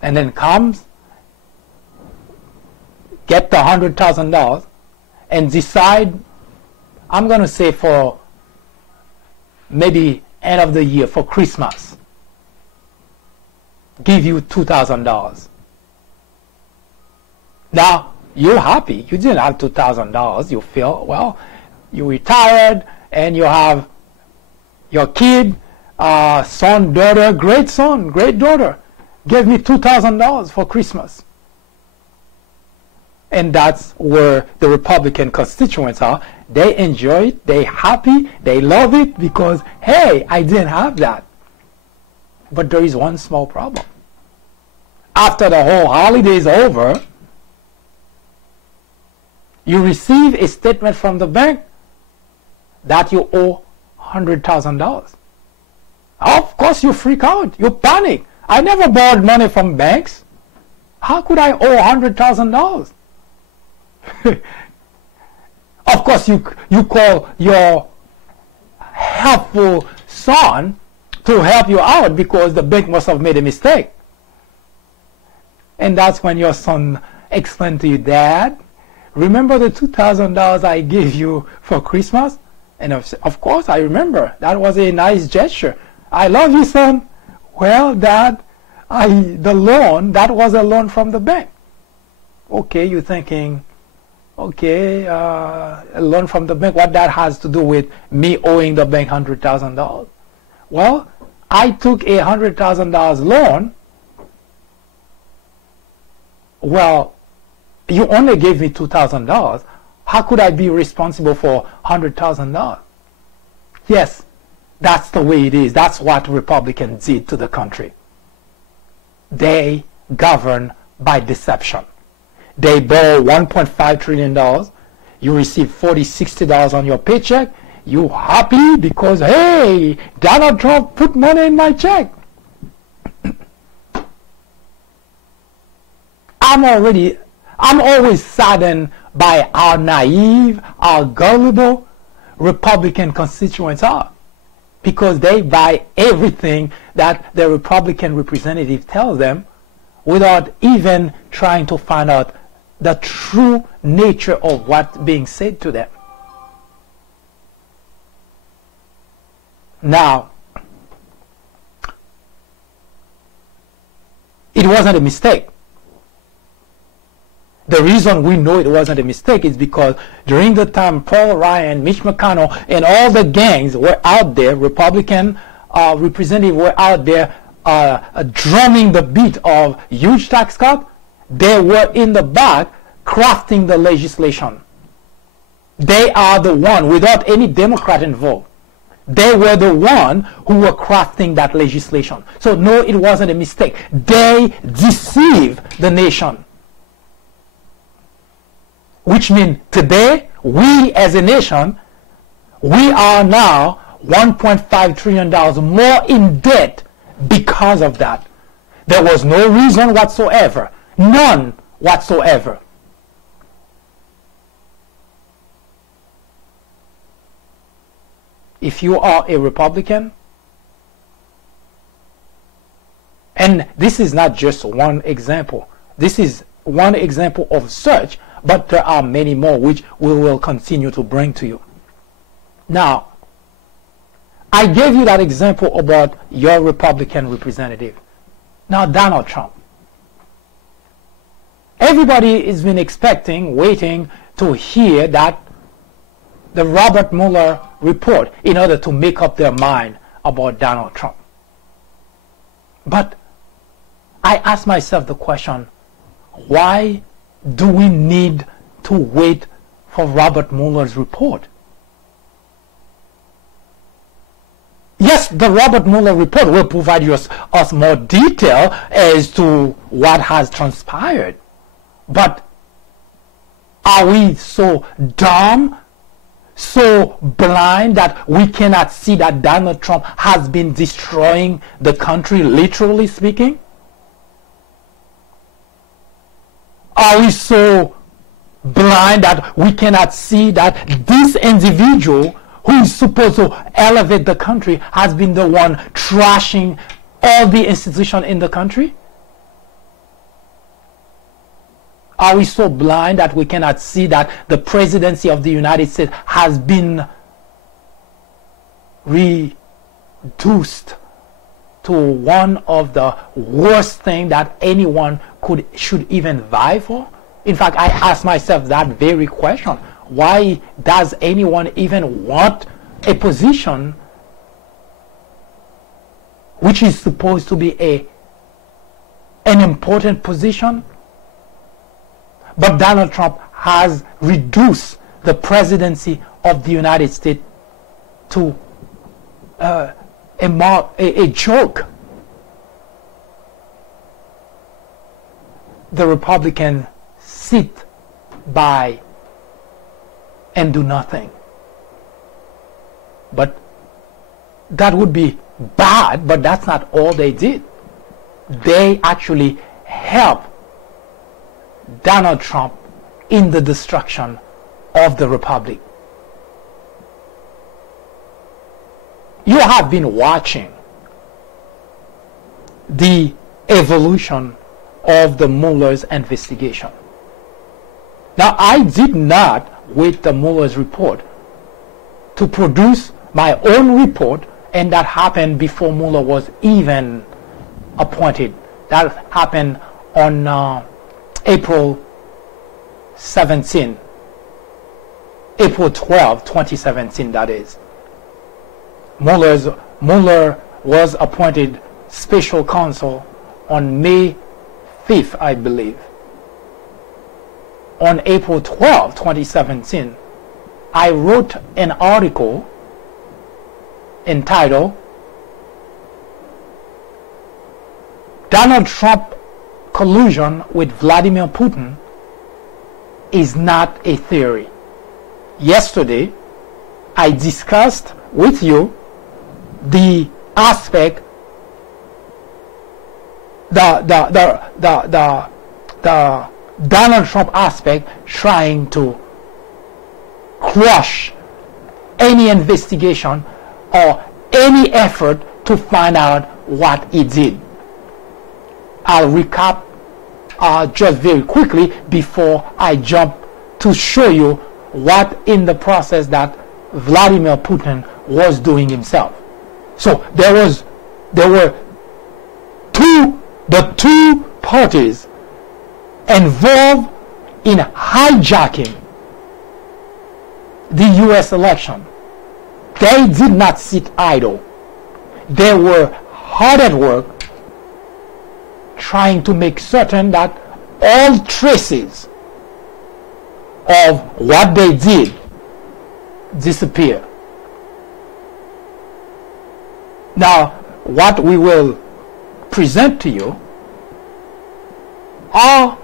And then comes, get the $100,000 and decide, I'm going to say for maybe end of the year, for Christmas, give you $2,000. Now, you're happy. You didn't have $2,000. You feel, well, you retired and you have your kid, son, daughter, great son, great daughter, gave me $2,000 for Christmas. And that's where the Republican constituents are. They enjoy it, they're happy, they love it because, hey, I didn't have that. But there is one small problem. After the whole holiday is over, you receive a statement from the bank that you owe $100,000. Of course you freak out, you panic. I never borrowed money from banks. How could I owe $100,000? Of course you call your helpful son to help you out because the bank must have made a mistake. And that's when your son explained to you, Dad, remember the $2,000 I gave you for Christmas? And of course I remember. That was a nice gesture. I love you, son. Well, Dad, the loan, that was a loan from the bank. Okay, you're thinking, okay, a loan from the bank, what that has to do with me owing the bank $100,000? Well, I took a $100,000 loan. Well, you only gave me $2,000. How could I be responsible for $100,000? Yes, that's the way it is. That's what Republicans did to the country. They govern by deception. They borrow $1.5 trillion. You receive $40, $60 on your paycheck. You happy because, hey, Donald Trump put money in my check. I'm always saddened by how naive, how gullible Republican constituents are, because they buy everything that the Republican representative tells them without even trying to find out the true nature of what's being said to them. Now, it wasn't a mistake. The reason we know it wasn't a mistake is because during the time Paul Ryan, Mitch McConnell, and all the gangs were out there, Republican representatives were out there drumming the beat of huge tax cut, they were in the back crafting the legislation. They are the one, without any Democrat involved. They were the one who were crafting that legislation. So no, it wasn't a mistake. They deceived the nation. Which means today, we as a nation, we are now $1.5 trillion more in debt because of that. There was no reason whatsoever. None whatsoever. If you are a Republican, and this is not just one example, this is one example of such, but there are many more which we will continue to bring to you. Now, I gave you that example about your Republican representative. Now, Donald Trump. Everybody has been expecting, waiting to hear that the Robert Mueller report in order to make up their mind about Donald Trump. But I ask myself the question, why do we need to wait for Robert Mueller's report? Yes, the Robert Mueller report will provide us more detail as to what has transpired. But are we so dumb, so blind that we cannot see that Donald Trump has been destroying the country, literally speaking? Are we so blind that we cannot see that this individual who is supposed to elevate the country has been the one trashing all the institutions in the country? Are we so blind that we cannot see that the presidency of the United States has been reduced to one of the worst things that anyone should even vie for? In fact, I ask myself that very question. Why does anyone even want a position which is supposed to be an important position? But Donald Trump has reduced the presidency of the United States to a joke. The Republicans sit by and do nothing. But that would be bad, but that's not all they did. They actually helped Donald Trump in the destruction of the Republic. You have been watching the evolution of the Mueller's investigation. Now, I did not wait the Mueller's report to produce my own report, and that happened before Mueller was even appointed. That happened on April 17, April 12, 2017, that is. Mueller was appointed special counsel on May 5th, I believe. On April 12, 2017, I wrote an article entitled Donald Trump collusion with Vladimir Putin is not a theory. Yesterday, I discussed with you the aspect, the Donald Trump aspect trying to crush any investigation or any effort to find out what he did. I'll recap just very quickly before I jump to show you what in the process that Vladimir Putin was doing himself. So there were the two parties involved in hijacking the US election. They did not sit idle. They were hard at work trying to make certain that all traces of what they did disappear. Now, what we will present to you are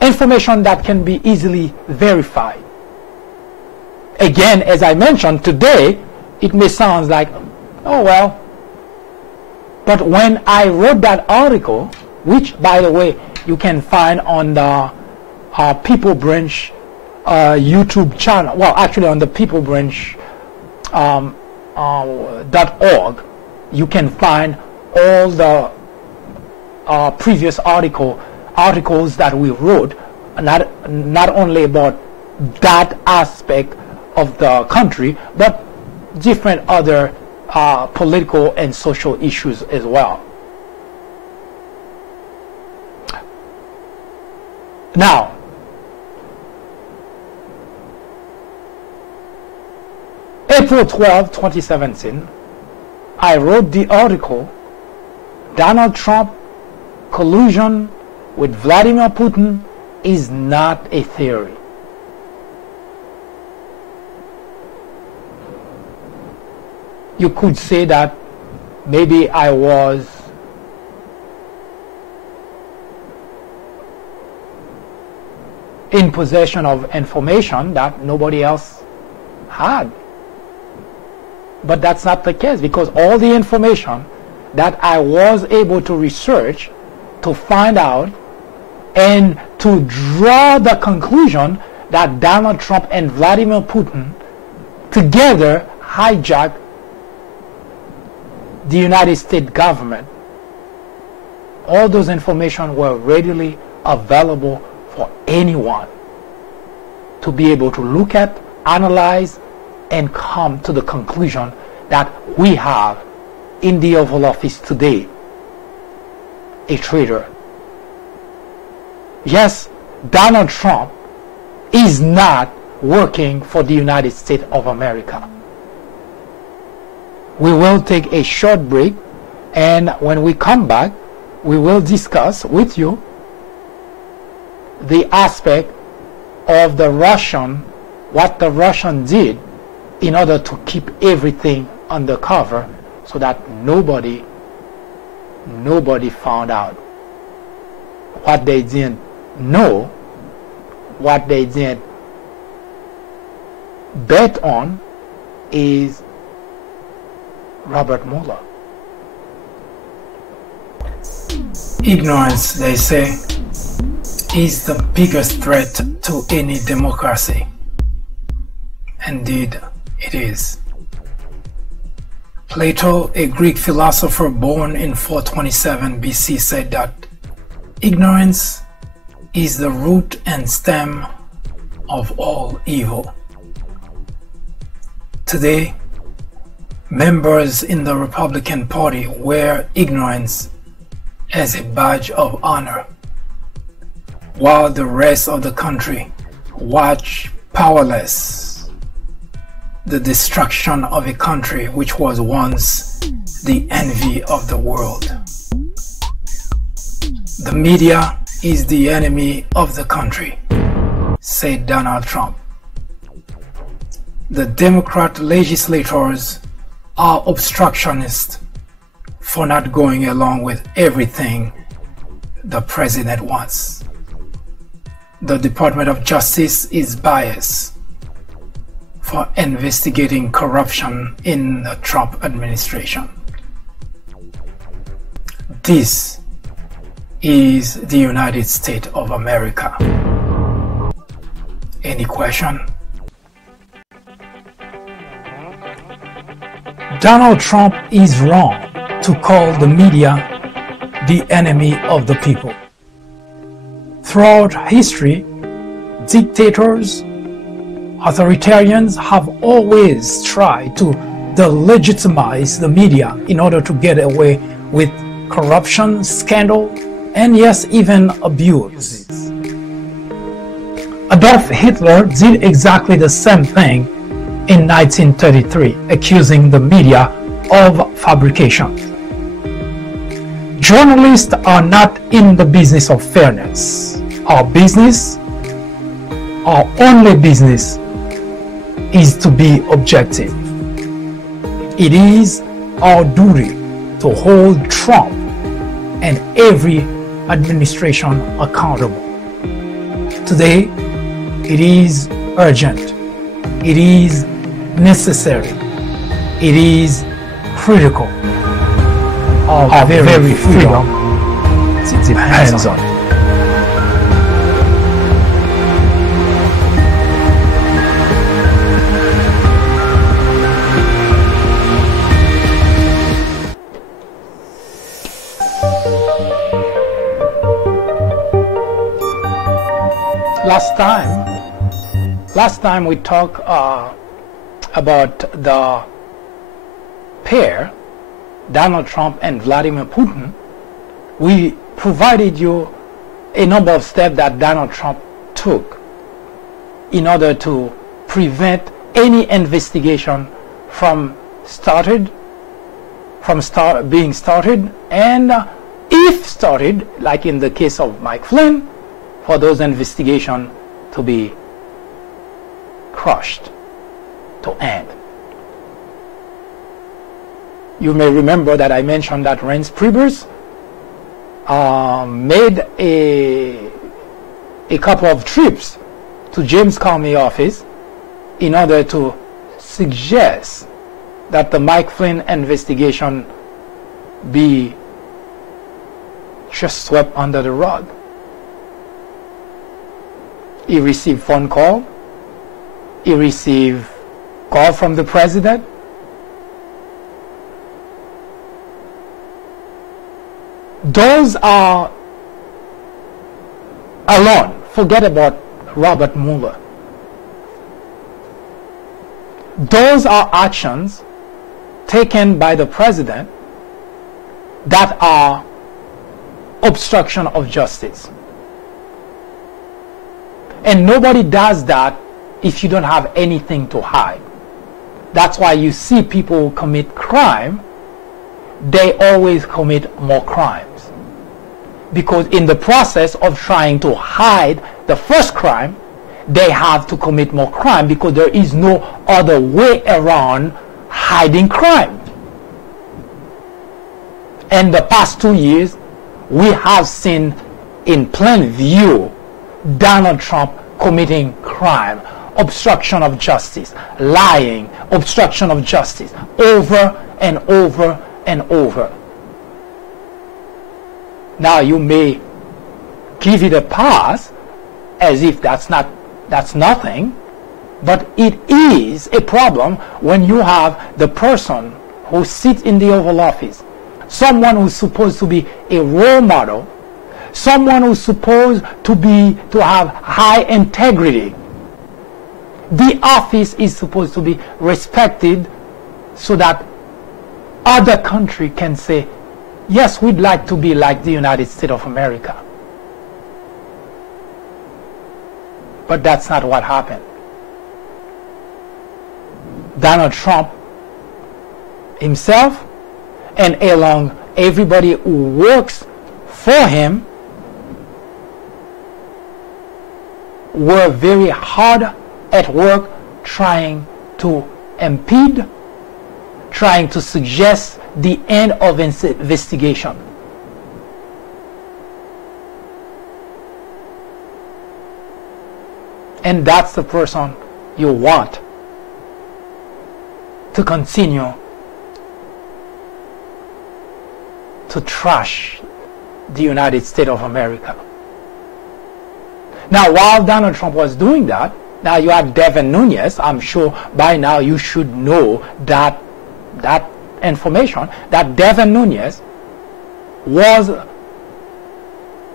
information that can be easily verified. Again, as I mentioned, today it may sound like, oh well, but when I wrote that article, which by the way you can find on the People Branch YouTube channel, well actually on the People Branch .org, you can find all the previous articles that we wrote, not only about that aspect of the country, but different other political and social issues as well. Now, April 12, 2017, I wrote the article, Donald Trump collusion with Vladimir Putin is not a theory. You could say that maybe I was in possession of information that nobody else had. But that's not the case, because all the information that I was able to research, to find out, and to draw the conclusion that Donald Trump and Vladimir Putin together hijacked the United States government, all those information were readily available for anyone to be able to look at, analyze, and come to the conclusion that we have in the Oval Office today a traitor. Yes, Donald Trump is not working for the United States of America. We will take a short break, and when we come back, we will discuss with you the aspect of the Russian, what the Russian did in order to keep everything under cover so that nobody found out. What they didn't know, what they didn't bet on, is Robert Mueller. Ignorance, they say, is the biggest threat to any democracy. Indeed, it is. Plato, a Greek philosopher born in 427 BC, said that ignorance is the root and stem of all evil. Today, members in the Republican Party wear ignorance as a badge of honor, while the rest of the country watch powerless the destruction of a country which was once the envy of the world. The media is the enemy of the country, said Donald Trump. The Democrat legislators are obstructionists for not going along with everything the president wants. The Department of Justice is biased for investigating corruption in the Trump administration. This is the United States of America. Any question? Donald Trump is wrong to call the media the enemy of the people. Throughout history, dictators, authoritarians have always tried to delegitimize the media in order to get away with corruption, scandal, and yes, even abuse. Adolf Hitler did exactly the same thing in 1933, accusing the media of fabrication. Journalists are not in the business of fairness. Our only business is to be objective. It is our duty to hold Trump and every administration accountable. Today, it is urgent. It is necessary. It is critical of our very freedom. It depends on it. Last time we talked about the pair, Donald Trump and Vladimir Putin. We provided you a number of steps that Donald Trump took in order to prevent any investigation from being started, and if started, like in the case of Mike Flynn, for those investigations to be crushed, to end. You may remember that I mentioned that Reince Priebus made a couple of trips to James Comey office in order to suggest that the Mike Flynn investigation be just swept under the rug. He received phone call. He received call from the president. Those are alone. Forget about Robert Mueller. Those are actions taken by the president that are obstruction of justice. And nobody does that if you don't have anything to hide. That's why you see people who commit crime, they always commit more crimes. Because in the process of trying to hide the first crime, they have to commit more crime because there is no other way around hiding crime. In the past 2 years, we have seen in plain view Donald Trump committing crime, obstruction of justice, lying, obstruction of justice, over and over and over. Now you may give it a pass as if that's nothing, but it is a problem when you have the person who sits in the Oval Office, someone who's supposed to be a role model, someone who's supposed to have high integrity. The office is supposed to be respected so that other countries can say, yes, we'd like to be like the United States of America. But that's not what happened. Donald Trump himself and along everybody who works for him were very hard at work trying to impede, trying to suggest the end of investigation. And that's the person you want to continue to trash the United States of America. Now, while Donald Trump was doing that, now you have Devin Nunes. I'm sure by now you should know that information, that Devin Nunes was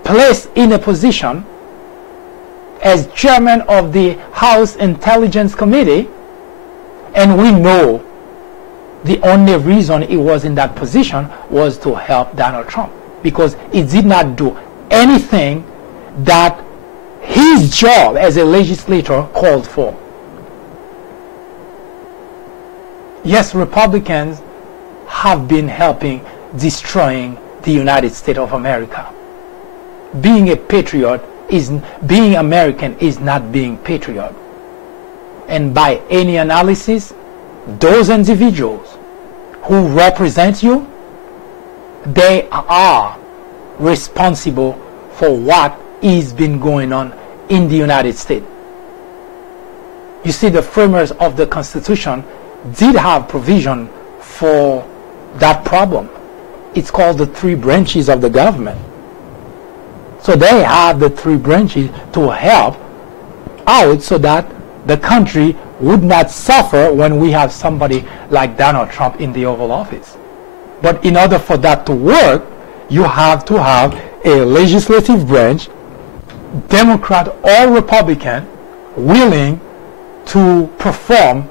placed in a position as chairman of the House Intelligence Committee, and we know the only reason he was in that position was to help Donald Trump, because he did not do anything that his job as a legislator called for. Yes, Republicans have been helping destroying the United States of America. Being a patriot being American is not being patriot. And by any analysis, those individuals who represent you, they are responsible for what is been going on in the United States. You see, the framers of the Constitution did have provision for that problem. It's called the three branches of the government. So they have the three branches to help out so that the country would not suffer when we have somebody like Donald Trump in the Oval Office. But in order for that to work, you have to have a legislative branch, Democrat or Republican, willing to perform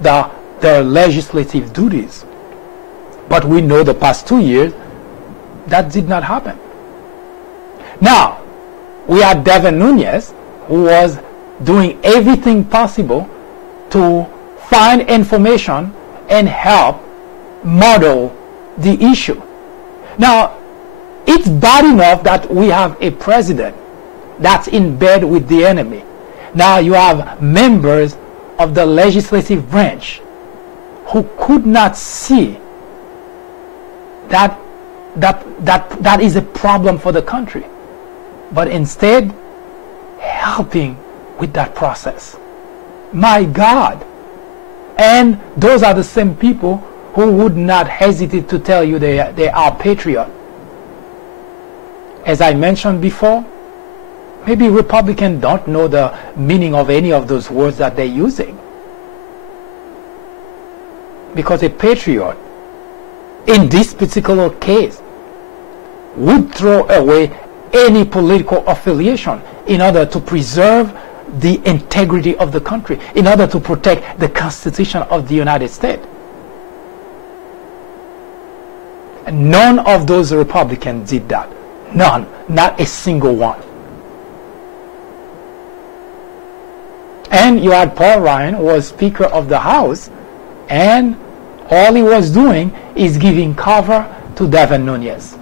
their legislative duties. But we know the past 2 years that did not happen. Now, we had Devin Nunes, who was doing everything possible to find information and help model the issue. Now, it's bad enough that we have a president that's in bed with the enemy. Now you have members of the legislative branch who could not see that is a problem for the country, but instead helping with that process. My God. And those are the same people who would not hesitate to tell you they are patriot. As I mentioned before, maybe Republicans don't know the meaning of any of those words that they're using. Because a patriot, in this particular case, would throw away any political affiliation in order to preserve the integrity of the country, in order to protect the Constitution of the United States. None of those Republicans did that. None. Not a single one. And you had Paul Ryan, who was Speaker of the House, and all he was doing is giving cover to Devin Nunes.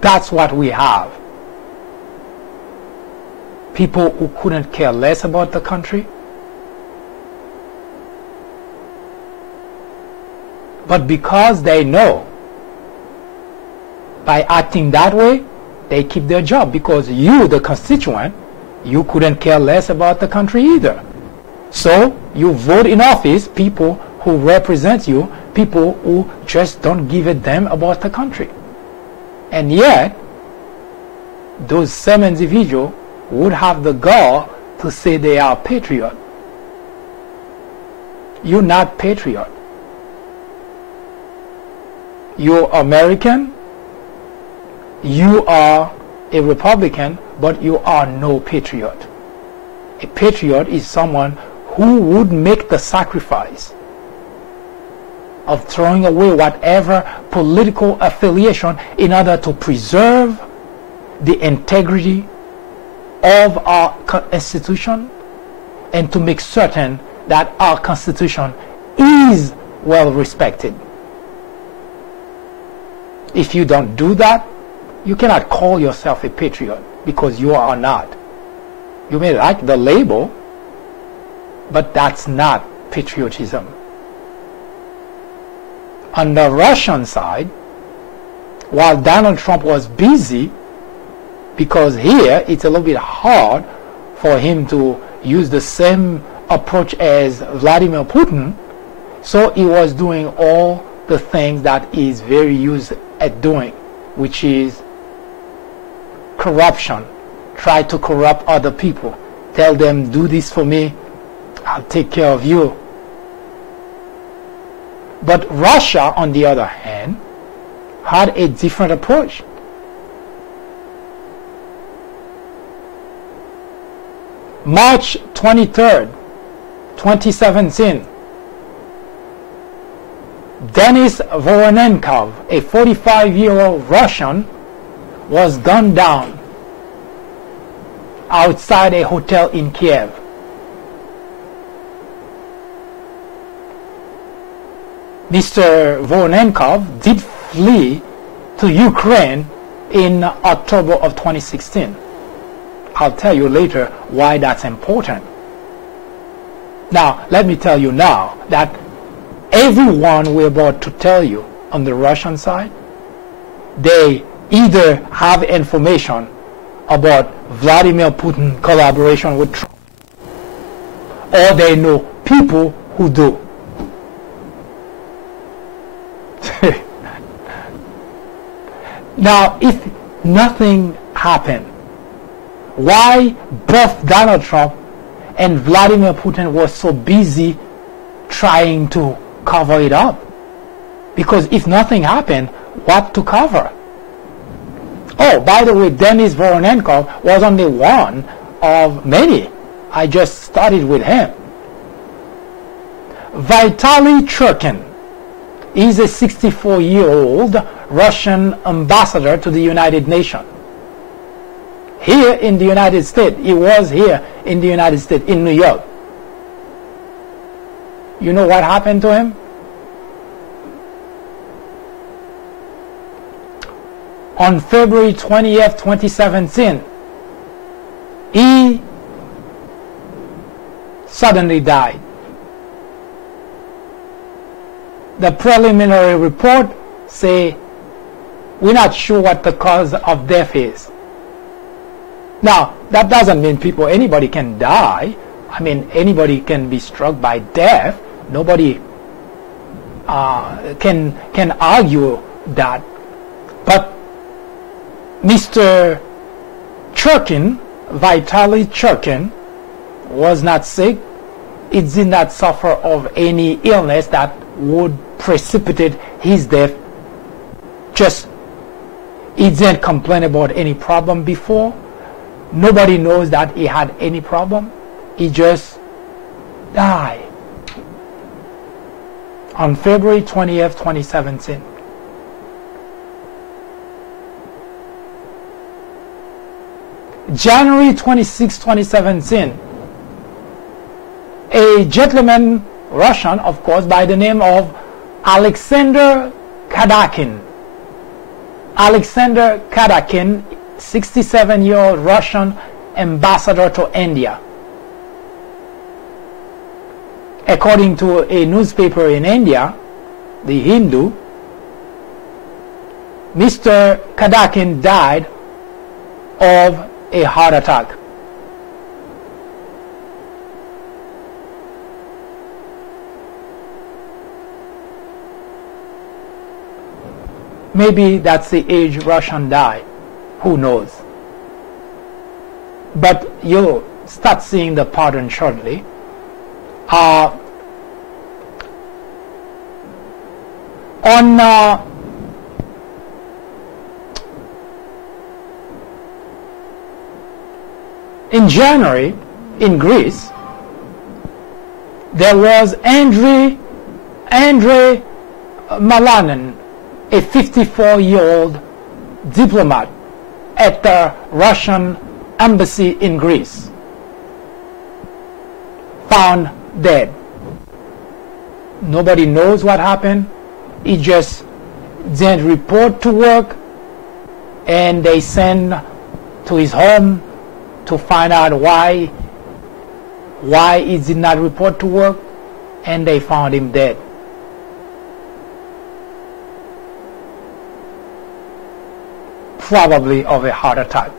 That's what we have. People who couldn't care less about the country, but because they know by acting that way, they keep their job, because you, the constituent, you couldn't care less about the country either. So you vote in office people who represent you, people who just don't give a damn about the country. And yet, those same individuals would have the gall to say they are patriot. You're not patriot. You're American, you are a Republican, but you are no patriot. A patriot is someone who would make the sacrifice of throwing away whatever political affiliation in order to preserve the integrity of our institution and to make certain that our Constitution is well respected. If you don't do that, you cannot call yourself a patriot, because you are not. You may like the label, but that's not patriotism. On the Russian side, while Donald Trump was busy, because here it's a little bit hard for him to use the same approach as Vladimir Putin, so he was doing all the things that he's very used at doing, which is corruption. Try to corrupt other people. Tell them, do this for me, I'll take care of you. But Russia, on the other hand, had a different approach. March 23rd, 2017, Denis Voronenkov, a 45-year-old Russian, was gunned down outside a hotel in Kiev. Mr. Voronenkov did flee to Ukraine in October of 2016. I'll tell you later why that's important. Now, let me tell you now that everyone we're about to tell you on the Russian side, they either have information about Vladimir Putin's collaboration with Trump, or they know people who do. Now, if nothing happened, why both Donald Trump and Vladimir Putin were so busy trying to cover it up? Because if nothing happened, what to cover? Oh, by the way, Denis Voronenkov was only one of many. I just started with him. Vitaly Churkin is a 64-year-old Russian ambassador to the United Nations. Here in the United States, he was here in the United States, in New York. You know what happened to him? On February 20th, 2017, he suddenly died. The preliminary report say we're not sure what the cause of death is. Now, that doesn't mean anybody can die. I mean, anybody can be struck by death. Nobody can argue that. But Mr. Churkin, Vitaly Churkin, was not sick. He did not suffer of any illness that would precipitate his death. Just, he didn't complain about any problem before. Nobody knows that he had any problem. He just died on February 20th, 2017. January 26, 2017, a gentleman, Russian, of course, by the name of Alexander Kadakin. Alexander Kadakin, 67-year-old Russian ambassador to India. According to a newspaper in India, The Hindu, Mr. Kadakin died of a heart attack. Maybe that's the age Russian died. Who knows? But you'll start seeing the pattern shortly. In January, in Greece, there was Andrei Malanin, a 54-year-old diplomat at the Russian embassy in Greece, found dead. Nobody knows what happened. He just didn't report to work, and they sent to his home to find out why he did not report to work, and they found him dead. Probably of a heart attack.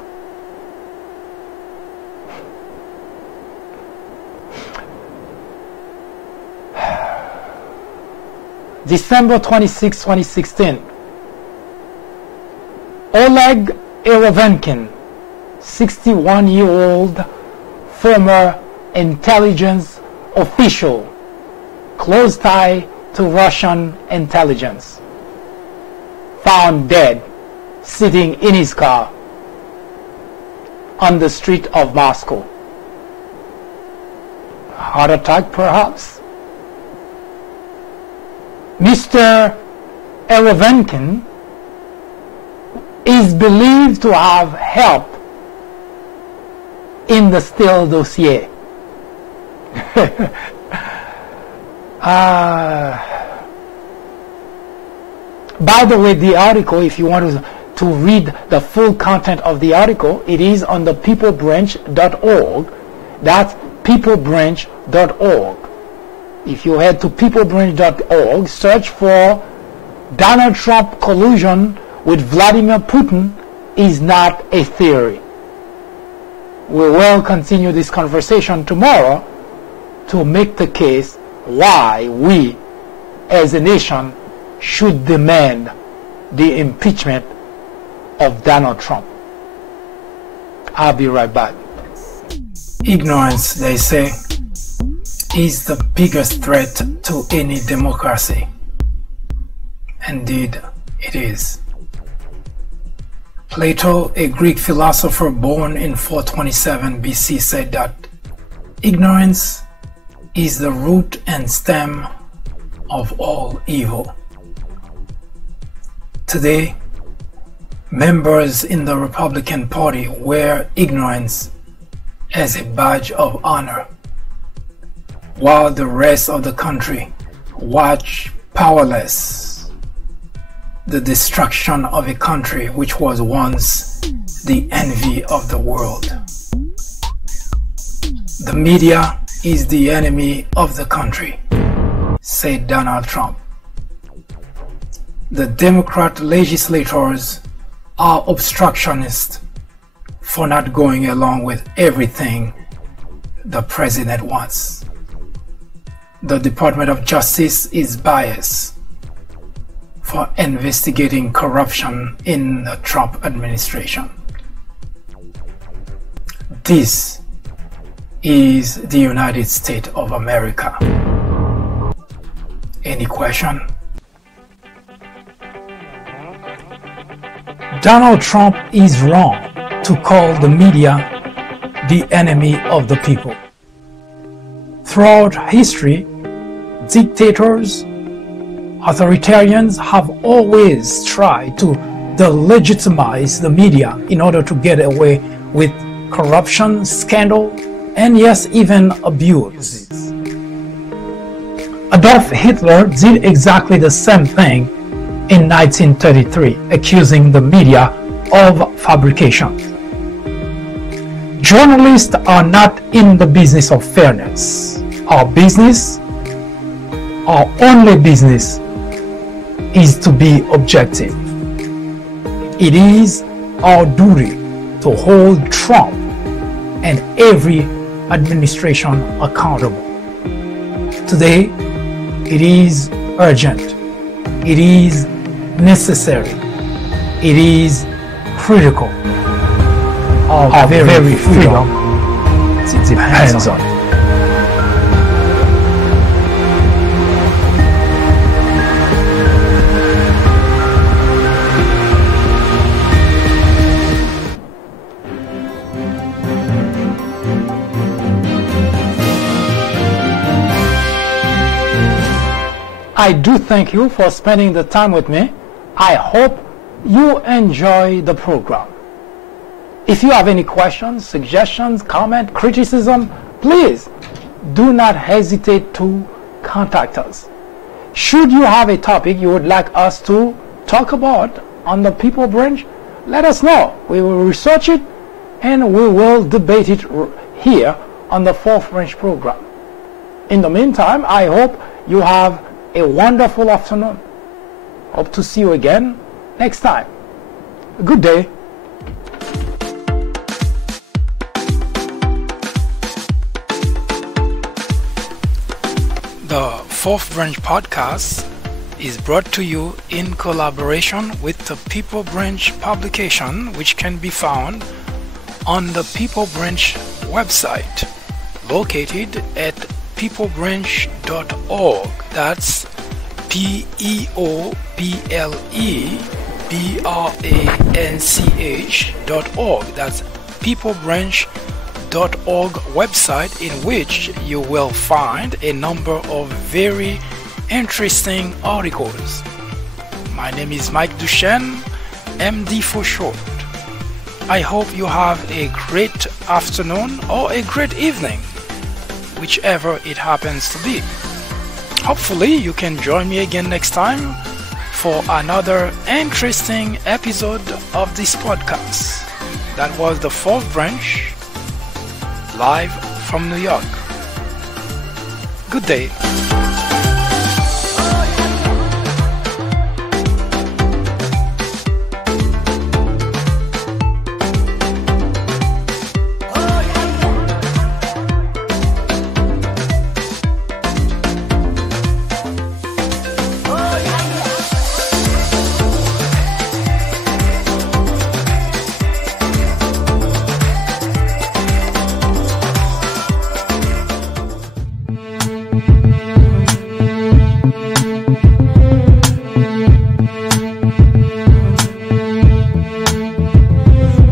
December 26, 2016, Oleg Erevenkin, 61-year-old former intelligence official, close tie to Russian intelligence, found dead sitting in his car on the street of Moscow. Heart attack, perhaps? Mr. Erevenkin is believed to have helped in the Steele dossier. By the way, the article, if you want to read the full content of the article, it is on the peoplebranch.org. That's peoplebranch.org. If you head to peoplebranch.org, search for Donald Trump collusion with Vladimir Putin is not a theory. We will continue this conversation tomorrow to make the case why we as a nation should demand the impeachment of Donald Trump. I'll be right back. Ignorance, they say, is the biggest threat to any democracy. Indeed, it is. Plato, a Greek philosopher born in 427 BC, said that ignorance is the root and stem of all evil. Today, members in the Republican Party wear ignorance as a badge of honor, while the rest of the country watch powerless the destruction of a country which was once the envy of the world. The media is the enemy of the country, said Donald Trump. The Democrat legislators are obstructionists for not going along with everything the president wants. The Department of Justice is biased for investigating corruption in the Trump administration. This is the United States of America. Any question? Donald Trump is wrong to call the media the enemy of the people. Throughout history, dictators, authoritarians have always tried to delegitimize the media in order to get away with corruption, scandal, and yes, even abuse. Adolf Hitler did exactly the same thing in 1933, accusing the media of fabrication. Journalists are not in the business of fairness. Our only business is to be objective. It is our duty to hold Trump and every administration accountable. Today, it is urgent. It is necessary. It is critical. Our very freedom depends on it. I do thank you for spending the time with me. I hope you enjoy the program. If you have any questions, suggestions, comment, criticism, please do not hesitate to contact us. Should you have a topic you would like us to talk about on the People Branch, let us know. We will research it and we will debate it here on the Fourth Branch program. In the meantime, I hope you have a wonderful afternoon. Hope to see you again next time. Good day. The Fourth Branch podcast is brought to you in collaboration with the People Branch publication, which can be found on the People Branch website, located at peoplebranch.org. That's peoplebranch.org. That's peoplebranch.org website, in which you will find a number of very interesting articles. My name is Mike Duchesne, MD for short. I hope you have a great afternoon or a great evening, whichever it happens to be. Hopefully you can join me again next time for another interesting episode of this podcast. That was the Fourth Branch, live from New York. Good day.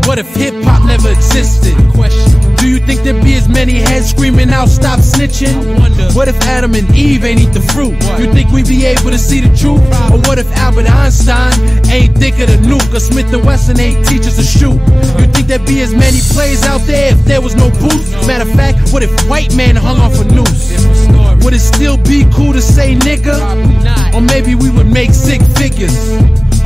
What if hip-hop never existed? Do you think there'd be as many heads screaming out, stop snitching? What if Adam and Eve ain't eat the fruit? You think we'd be able to see the truth? Or what if Albert Einstein ain't think of the nuke? Or Smith & Wesson ain't teach us to shoot? You think there'd be as many players out there if there was no booth? Matter of fact, what if white man hung off a noose? Would it still be cool to say nigga? Or maybe we would make sick figures?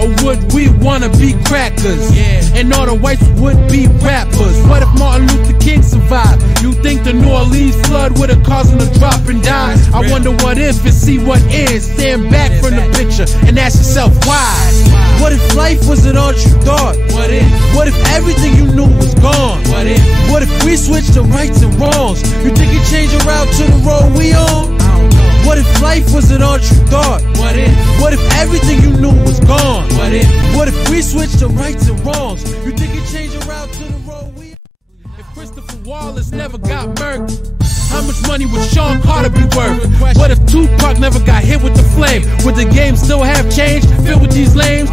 Or would we wanna be crackers? And all the whites would be rappers. What if Martin Luther King survived? You think the New Orleans flood would've caused him to drop and die? I wonder what if and see what is. Stand back from the picture and ask yourself why. What if life wasn't all you thought? What if everything you knew was gone? What if we switched to rights and wrongs? You think you'd change your route to the road we on? What if life wasn't all you thought? What if everything you knew was gone? What if we switched to rights and wrongs? You think you'd change your route to the road we on? If Christopher Wallace never got murked, how much money would Sean Carter be worth? What if Tupac never got hit with the flame? Would the game still have change filled with these lames?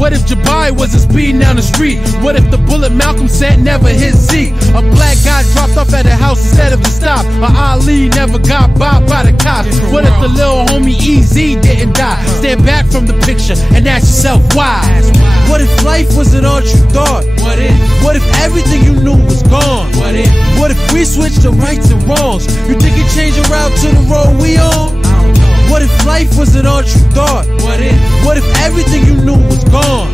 What if Jabari wasn't speeding down the street? What if the bullet Malcolm sent never hit Zeke? A black guy dropped off at the house instead of the stop? Or Ali never got bopped by the cops? What if the little homie EZ didn't die? Stand back from the picture and ask yourself why. What if life wasn't all you thought? What if everything you knew was gone? What if we switched to rights and wrongs? You think you'd change your route to the road we on? What if life wasn't all you thought? What if everything you knew was gone?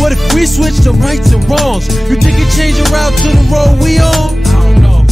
What if we switched to rights and wrongs? You think you'd change your route to the road we on? I don't know.